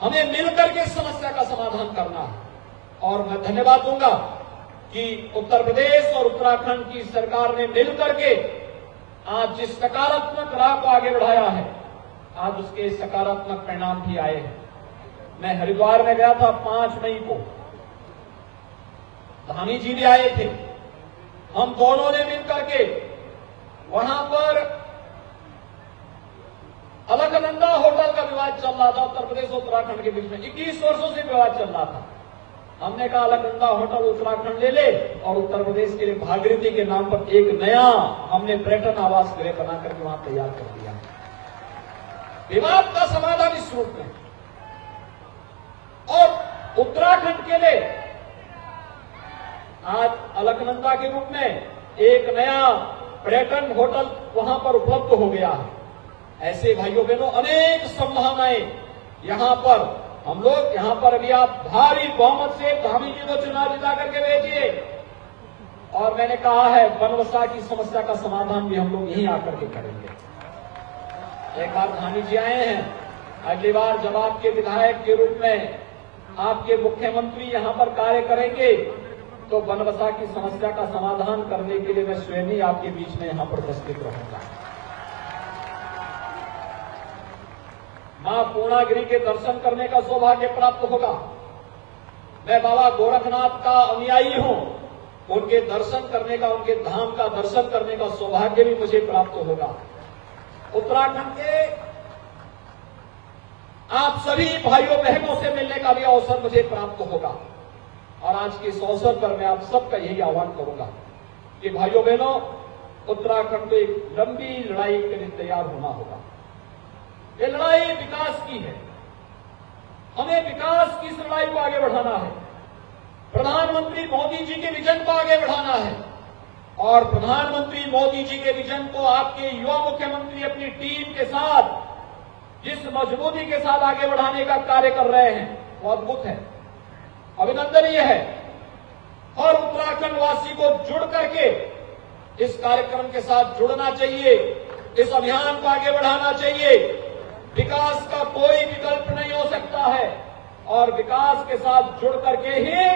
हमें मिलकर के समस्या का समाधान करना है। और मैं धन्यवाद दूंगा कि उत्तर प्रदेश और उत्तराखंड की सरकार ने मिलकर के आज जिस सकारात्मक राह को आगे बढ़ाया है, आज उसके सकारात्मक परिणाम भी आए हैं। मैं हरिद्वार में गया था 5 मई को, धामी जी भी आए थे। हम दोनों ने मिलकर के वहां पर अलकनंदा होटल का विवाद चल रहा था उत्तर प्रदेश और उत्तराखंड के बीच में, 21 वर्षों से विवाद चल रहा था। हमने कहा अलकनंदा होटल उत्तराखंड ले ले, और उत्तर प्रदेश के लिए भागीरथी के नाम पर एक नया हमने पर्यटन आवास गृह बना करके वहां तैयार कर दिया। विवाद का समाधान इस रूप में। और उत्तराखंड के लिए आज अलकनंदा के रूप में एक नया पर्यटन होटल वहां पर उपलब्ध हो गया है। ऐसे भाइयों बहनों अनेक संभावनाएं यहां पर, हम लोग यहां पर अभी आप भारी बहुमत से धामी जी को चुनाव जिता करके भेजिए। और मैंने कहा है बनवसा की समस्या का समाधान भी हम लोग यहीं आकर के करेंगे। एक बार धामी जी आए हैं, अगली बार जब आपके विधायक के रूप में आपके मुख्यमंत्री यहां पर कार्य करेंगे, तो बनवसा की समस्या का समाधान करने के लिए मैं स्वयं ही आपके बीच में यहां पर उपस्थित रहूंगा। मां पूर्णागिरी के दर्शन करने का सौभाग्य प्राप्त होगा। मैं बाबा गोरखनाथ का अनुयायी हूं, उनके दर्शन करने का, उनके धाम का दर्शन करने का सौभाग्य भी मुझे प्राप्त होगा। उत्तराखंड के आप सभी भाइयों बहनों से मिलने का भी अवसर मुझे प्राप्त होगा। और आज के इस अवसर पर मैं आप सबका यही आह्वान करूंगा कि भाइयों बहनों, उत्तराखंड को एक लंबी लड़ाई के लिए तैयार होना होगा। ये लड़ाई विकास की है, हमें विकास की इस लड़ाई को आगे बढ़ाना है। प्रधानमंत्री मोदी जी के विजन को आगे बढ़ाना है, और प्रधानमंत्री मोदी जी के विजन को आपके युवा मुख्यमंत्री अपनी टीम के साथ जिस मजबूती के साथ आगे बढ़ाने का कार्य कर रहे हैं, वो अद्भुत है, अभिनंदनीय है। हर उत्तराखंड वासी को जुड़ करके इस कार्यक्रम के साथ जुड़ना चाहिए, इस अभियान को आगे बढ़ाना चाहिए। विकास का कोई विकल्प नहीं हो सकता है और विकास के साथ जुड़ करके ही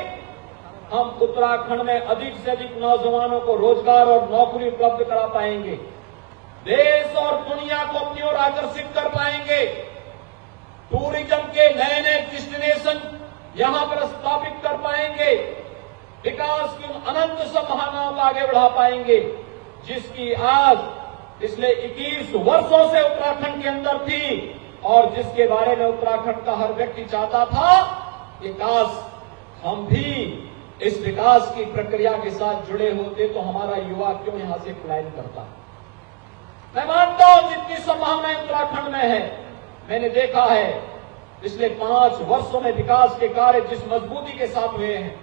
हम उत्तराखंड में अधिक से अधिक नौजवानों को रोजगार और नौकरी उपलब्ध करा पाएंगे, देश और दुनिया को अपनी ओर आकर्षित कर पाएंगे, टूरिज्म के नए नए डेस्टिनेशन यहां पर स्थापित कर पाएंगे, विकास की उन अनंत संभावनाओं को आगे बढ़ा पाएंगे जिसकी आज पिछले 21 वर्षों से उत्तराखंड के अंदर थी और जिसके बारे में उत्तराखंड का हर व्यक्ति चाहता था कि काश हम भी इस विकास की प्रक्रिया के साथ जुड़े होते तो हमारा युवा क्यों यहां से पलायन करता। मैं मानता हूं जितनी संभावनाएं उत्तराखंड में है, मैंने देखा है पिछले 5 वर्षों में विकास के कार्य जिस मजबूती के साथ हुए हैं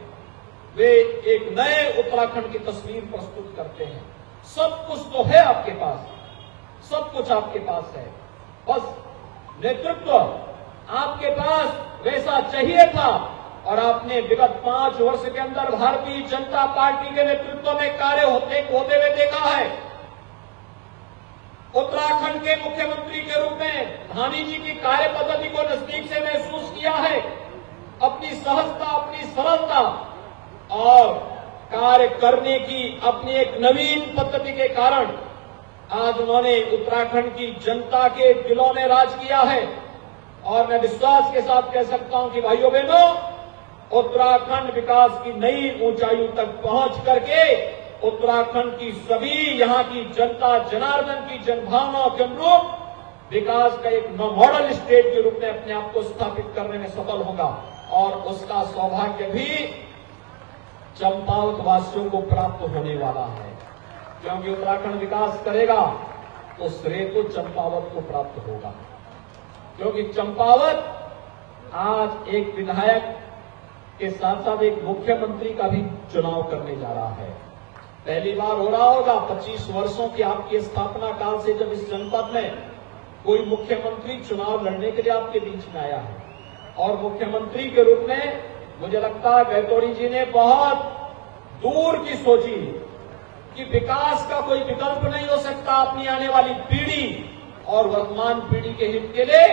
वे एक नए उत्तराखंड की तस्वीर प्रस्तुत करते हैं। सब कुछ तो है आपके पास, सब कुछ आपके पास है, बस नेतृत्व आपके पास वैसा चाहिए था और आपने विगत 5 वर्ष के अंदर भारतीय जनता पार्टी के नेतृत्व में कार्य होते हुए देखा है। उत्तराखंड के मुख्यमंत्री के रूप में धामी जी की कार्य पद्धति को नजदीक से महसूस किया है। अपनी सहजता, अपनी सरलता और कार्य करने की अपनी एक नवीन पद्धति के कारण आज उन्होंने उत्तराखंड की जनता के दिलों में राज किया है और मैं विश्वास के साथ कह सकता हूं कि भाइयों बहनों, उत्तराखंड विकास की नई ऊंचाइयों तक पहुंच करके उत्तराखंड की सभी यहां की जनता जनार्दन की जनभावनाओं के अनुरूप विकास का एक मॉडल स्टेट के रूप में अपने आप को स्थापित करने में सफल होगा और उसका सौभाग्य भी चंपावत वासियों को प्राप्त होने वाला है, क्योंकि उत्तराखंड विकास करेगा तो श्रेय तो चंपावत को प्राप्त होगा, क्योंकि चंपावत आज एक विधायक के साथ साथ एक मुख्यमंत्री का भी चुनाव करने जा रहा है। पहली बार हो रहा होगा 25 वर्षों की आपकी स्थापना काल से जब इस जनपद में कोई मुख्यमंत्री चुनाव लड़ने के लिए आपके बीच में आया है और मुख्यमंत्री के रूप में मुझे लगता है गहतोड़ी जी ने बहुत दूर की सोची कि विकास का कोई विकल्प नहीं हो सकता अपनी आने वाली पीढ़ी और वर्तमान पीढ़ी के हित के लिए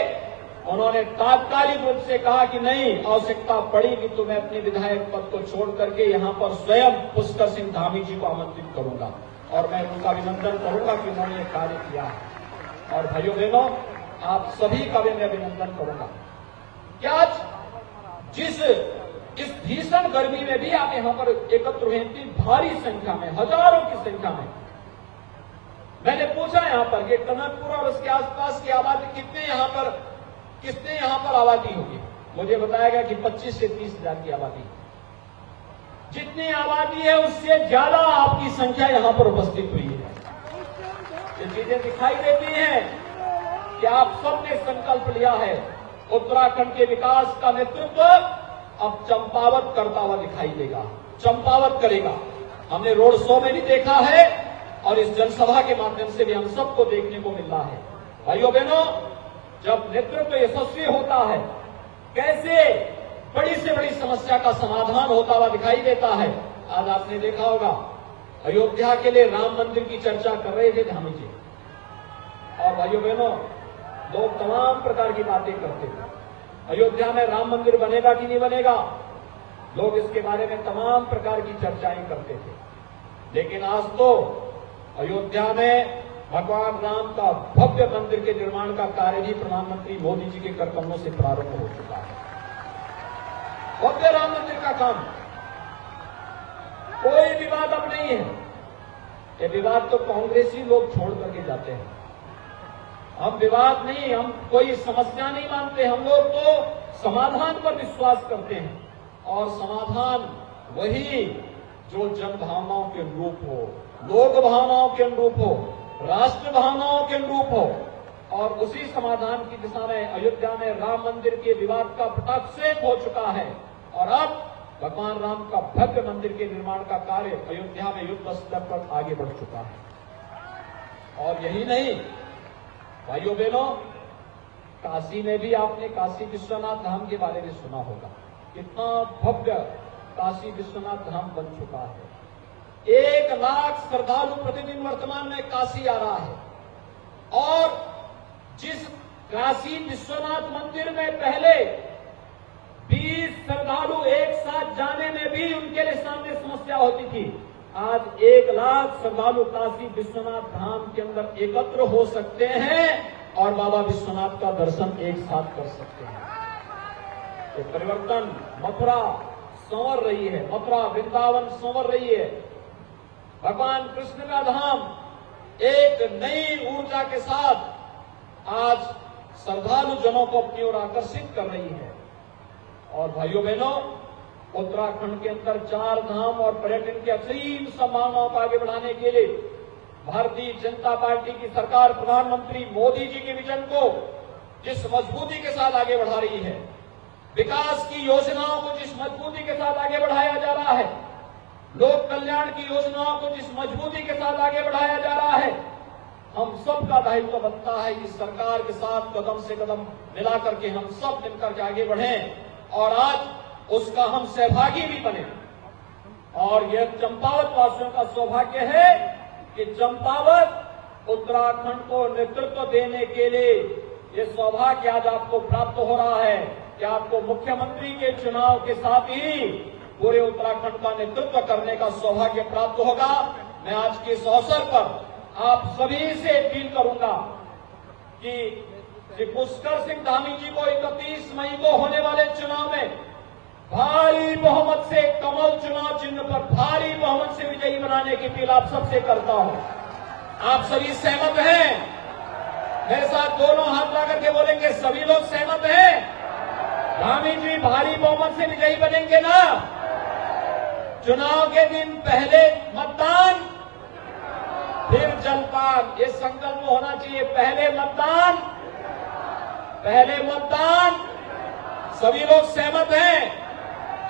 उन्होंने तात्कालिक रूप से कहा कि नहीं, आवश्यकता पड़ेगी तो मैं अपने विधायक पद को छोड़ करके यहां पर स्वयं पुष्कर सिंह धामी जी को आमंत्रित करूंगा और मैं उनका अभिनंदन करूंगा कि उन्होंने ये कार्य किया है। और भाइयों बहनों, आप सभी का भी मैं अभिनंदन करूंगा कि आज इस भीषण गर्मी में भी आप यहां पर एकत्र हुए इतनी भारी संख्या में, हजारों की संख्या में। मैंने पूछा यहां पर कि टनकपुर और उसके आसपास की आबादी कितने यहां पर आबादी होगी। मुझे बताया गया कि 25 से 30 हजार की आबादी। जितनी आबादी है उससे ज्यादा आपकी संख्या यहां पर उपस्थित हुई है। ये चीजें दिखाई देती हैं कि आप सबने संकल्प लिया है उत्तराखंड के विकास का नेतृत्व अब चंपावत करता हुआ दिखाई देगा, चंपावत करेगा। हमने रोड शो में भी देखा है और इस जनसभा के माध्यम से भी हम सबको देखने को मिल रहा है। भाइयों बहनों, जब नेतृत्व यशस्वी होता है कैसे बड़ी से बड़ी समस्या का समाधान होता हुआ दिखाई देता है। आज आपने देखा होगा अयोध्या के लिए राम मंदिर की चर्चा कर रहे थे धामी जी और भाइयों बहनों, लोग तमाम प्रकार की बातें करते थे। अयोध्या में राम मंदिर बनेगा कि नहीं बनेगा, लोग इसके बारे में तमाम प्रकार की चर्चाएं करते थे। लेकिन आज तो अयोध्या में भगवान राम का भव्य मंदिर के निर्माण का कार्य भी प्रधानमंत्री मोदी जी के करकमों से प्रारंभ हो चुका है। भव्य राम मंदिर का काम, कोई विवाद अब नहीं है। ये विवाद तो कांग्रेसी लोग छोड़ करके जाते हैं। हम विवाद नहीं, हम कोई समस्या नहीं मानते। हम लोग तो समाधान पर विश्वास करते हैं और समाधान वही जो जन भावनाओं के अनुरूप हो, लोक भावनाओं के अनुरूप हो, राष्ट्र भावनाओं के अनुरूप हो। और उसी समाधान की दिशा में अयोध्या में राम मंदिर के विवाद का पटाक्षेप हो चुका है और अब भगवान राम का भव्य मंदिर के निर्माण का कार्य अयोध्या में युद्ध स्तर पर आगे बढ़ चुका है। और यही नहीं भाइयों बहनों, काशी में भी आपने काशी विश्वनाथ धाम के बारे में सुना होगा। कितना भव्य काशी विश्वनाथ धाम बन चुका है। 1 लाख श्रद्धालु प्रतिदिन वर्तमान में काशी आ रहा है और जिस काशी विश्वनाथ मंदिर में पहले 20 श्रद्धालु एक साथ जाने में भी उनके लिए सामने समस्या होती थी, आज 1 लाख श्रद्धालु काशी विश्वनाथ धाम के अंदर एकत्र हो सकते हैं और बाबा विश्वनाथ का दर्शन एक साथ कर सकते हैं। ये परिवर्तन मथुरा संवर रही है, मथुरा वृंदावन संवर रही है। भगवान कृष्ण का धाम एक नई ऊर्जा के साथ आज श्रद्धालु जनों को अपनी ओर आकर्षित कर रही है। और भाइयों बहनों, उत्तराखंड के अंदर 4 धाम और पर्यटन की असीम संभावनाओं को आगे बढ़ाने के लिए भारतीय जनता पार्टी की सरकार प्रधानमंत्री मोदी जी के विजन को जिस मजबूती के साथ आगे बढ़ा रही है, विकास की योजनाओं को जिस मजबूती के साथ आगे बढ़ाया जा रहा है, लोक कल्याण की योजनाओं को जिस मजबूती के साथ आगे बढ़ाया जा रहा है, हम सब का दायित्व बनता है इस सरकार के साथ कदम से कदम मिलाकर के हम सब मिलकर के आगे बढ़ें और आज उसका हम सहभागी भी बने। और यह चंपावत वासियों का सौभाग्य है कि चंपावत उत्तराखंड को नेतृत्व देने के लिए ये सौभाग्य आज आपको प्राप्त हो रहा है कि आपको मुख्यमंत्री के चुनाव के साथ ही पूरे उत्तराखंड का नेतृत्व करने का सौभाग्य प्राप्त होगा। मैं आज के इस अवसर पर आप सभी से अपील करूंगा कि श्री पुष्कर सिंह धामी जी को 31 मई को होने वाले चुनाव में भारी बहुमत से कमल चुनाव चिन्ह पर भारी बहुमत से विजयी बनाने की अपील आप सबसे करता हूं। आप सभी सहमत हैं? मेरे साथ दोनों हाथ ला करके बोलेंगे, सभी लोग सहमत हैं? धामी जी भारी बहुमत से विजयी बनेंगे ना? चुनाव के दिन पहले मतदान फिर जलपान, ये संकल्प होना चाहिए। पहले मतदान, पहले मतदान। सभी लोग सहमत हैं?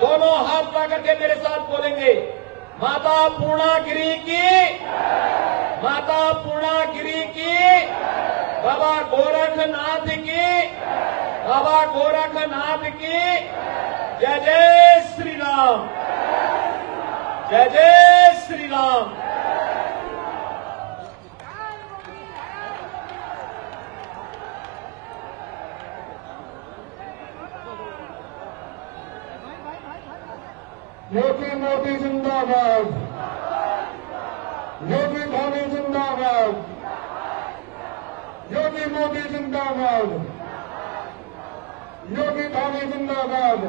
दोनों हाथ ला करके मेरे साथ बोलेंगे, माता पूर्णागिरी की, माता पूर्णागिरी की, बाबा गोरखनाथ की, बाबा गोरखनाथ की। जय जय श्री राम, जय जय श्री राम। योगी मोदी जिंदाबाद, योगी धामी जिंदाबाद, योगी मोदी जिंदाबाद, योगी धामी जिंदाबाद।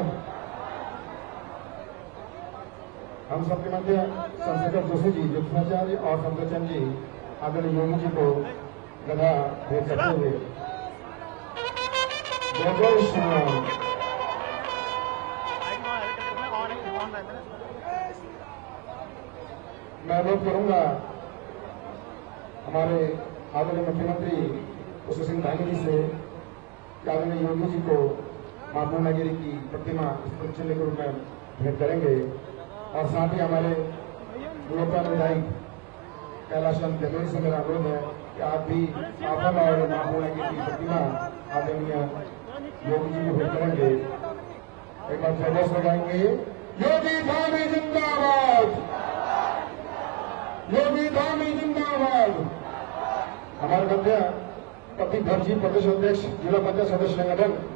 हम सबके मध्य संसद जोशी जी, जुग्माचार्य और संतोषचंद जी आदरणीय योगी जी को गदा भेंट करते हुए जय जय श्री राम। मैं अनुरोध करूंगा हमारे आदरणीय मुख्यमंत्री पुष्कर सिंह धामी जी से कि आदरणीय योगी जी को मां पूर्णागिरी की प्रतिमा चिन्ह के रूप में भेंट करेंगे और साथ ही हमारे यूरोपियन विधायक कैलाश गहतोड़ी से मेरा अनुरोध है कि आप भी आफल और मां पूर्णागिरी की प्रतिमा आदरणीय योगी जी को भेंट करेंगे। एक बार जयघोष लगाएंगे, योगी धामी जिंदाबाद, योगी धामी जिंदाबाद। हमारे मध्य प्रदीप भट्ट जी, प्रदेश अध्यक्ष जिला पंचायत सदस्य संगठन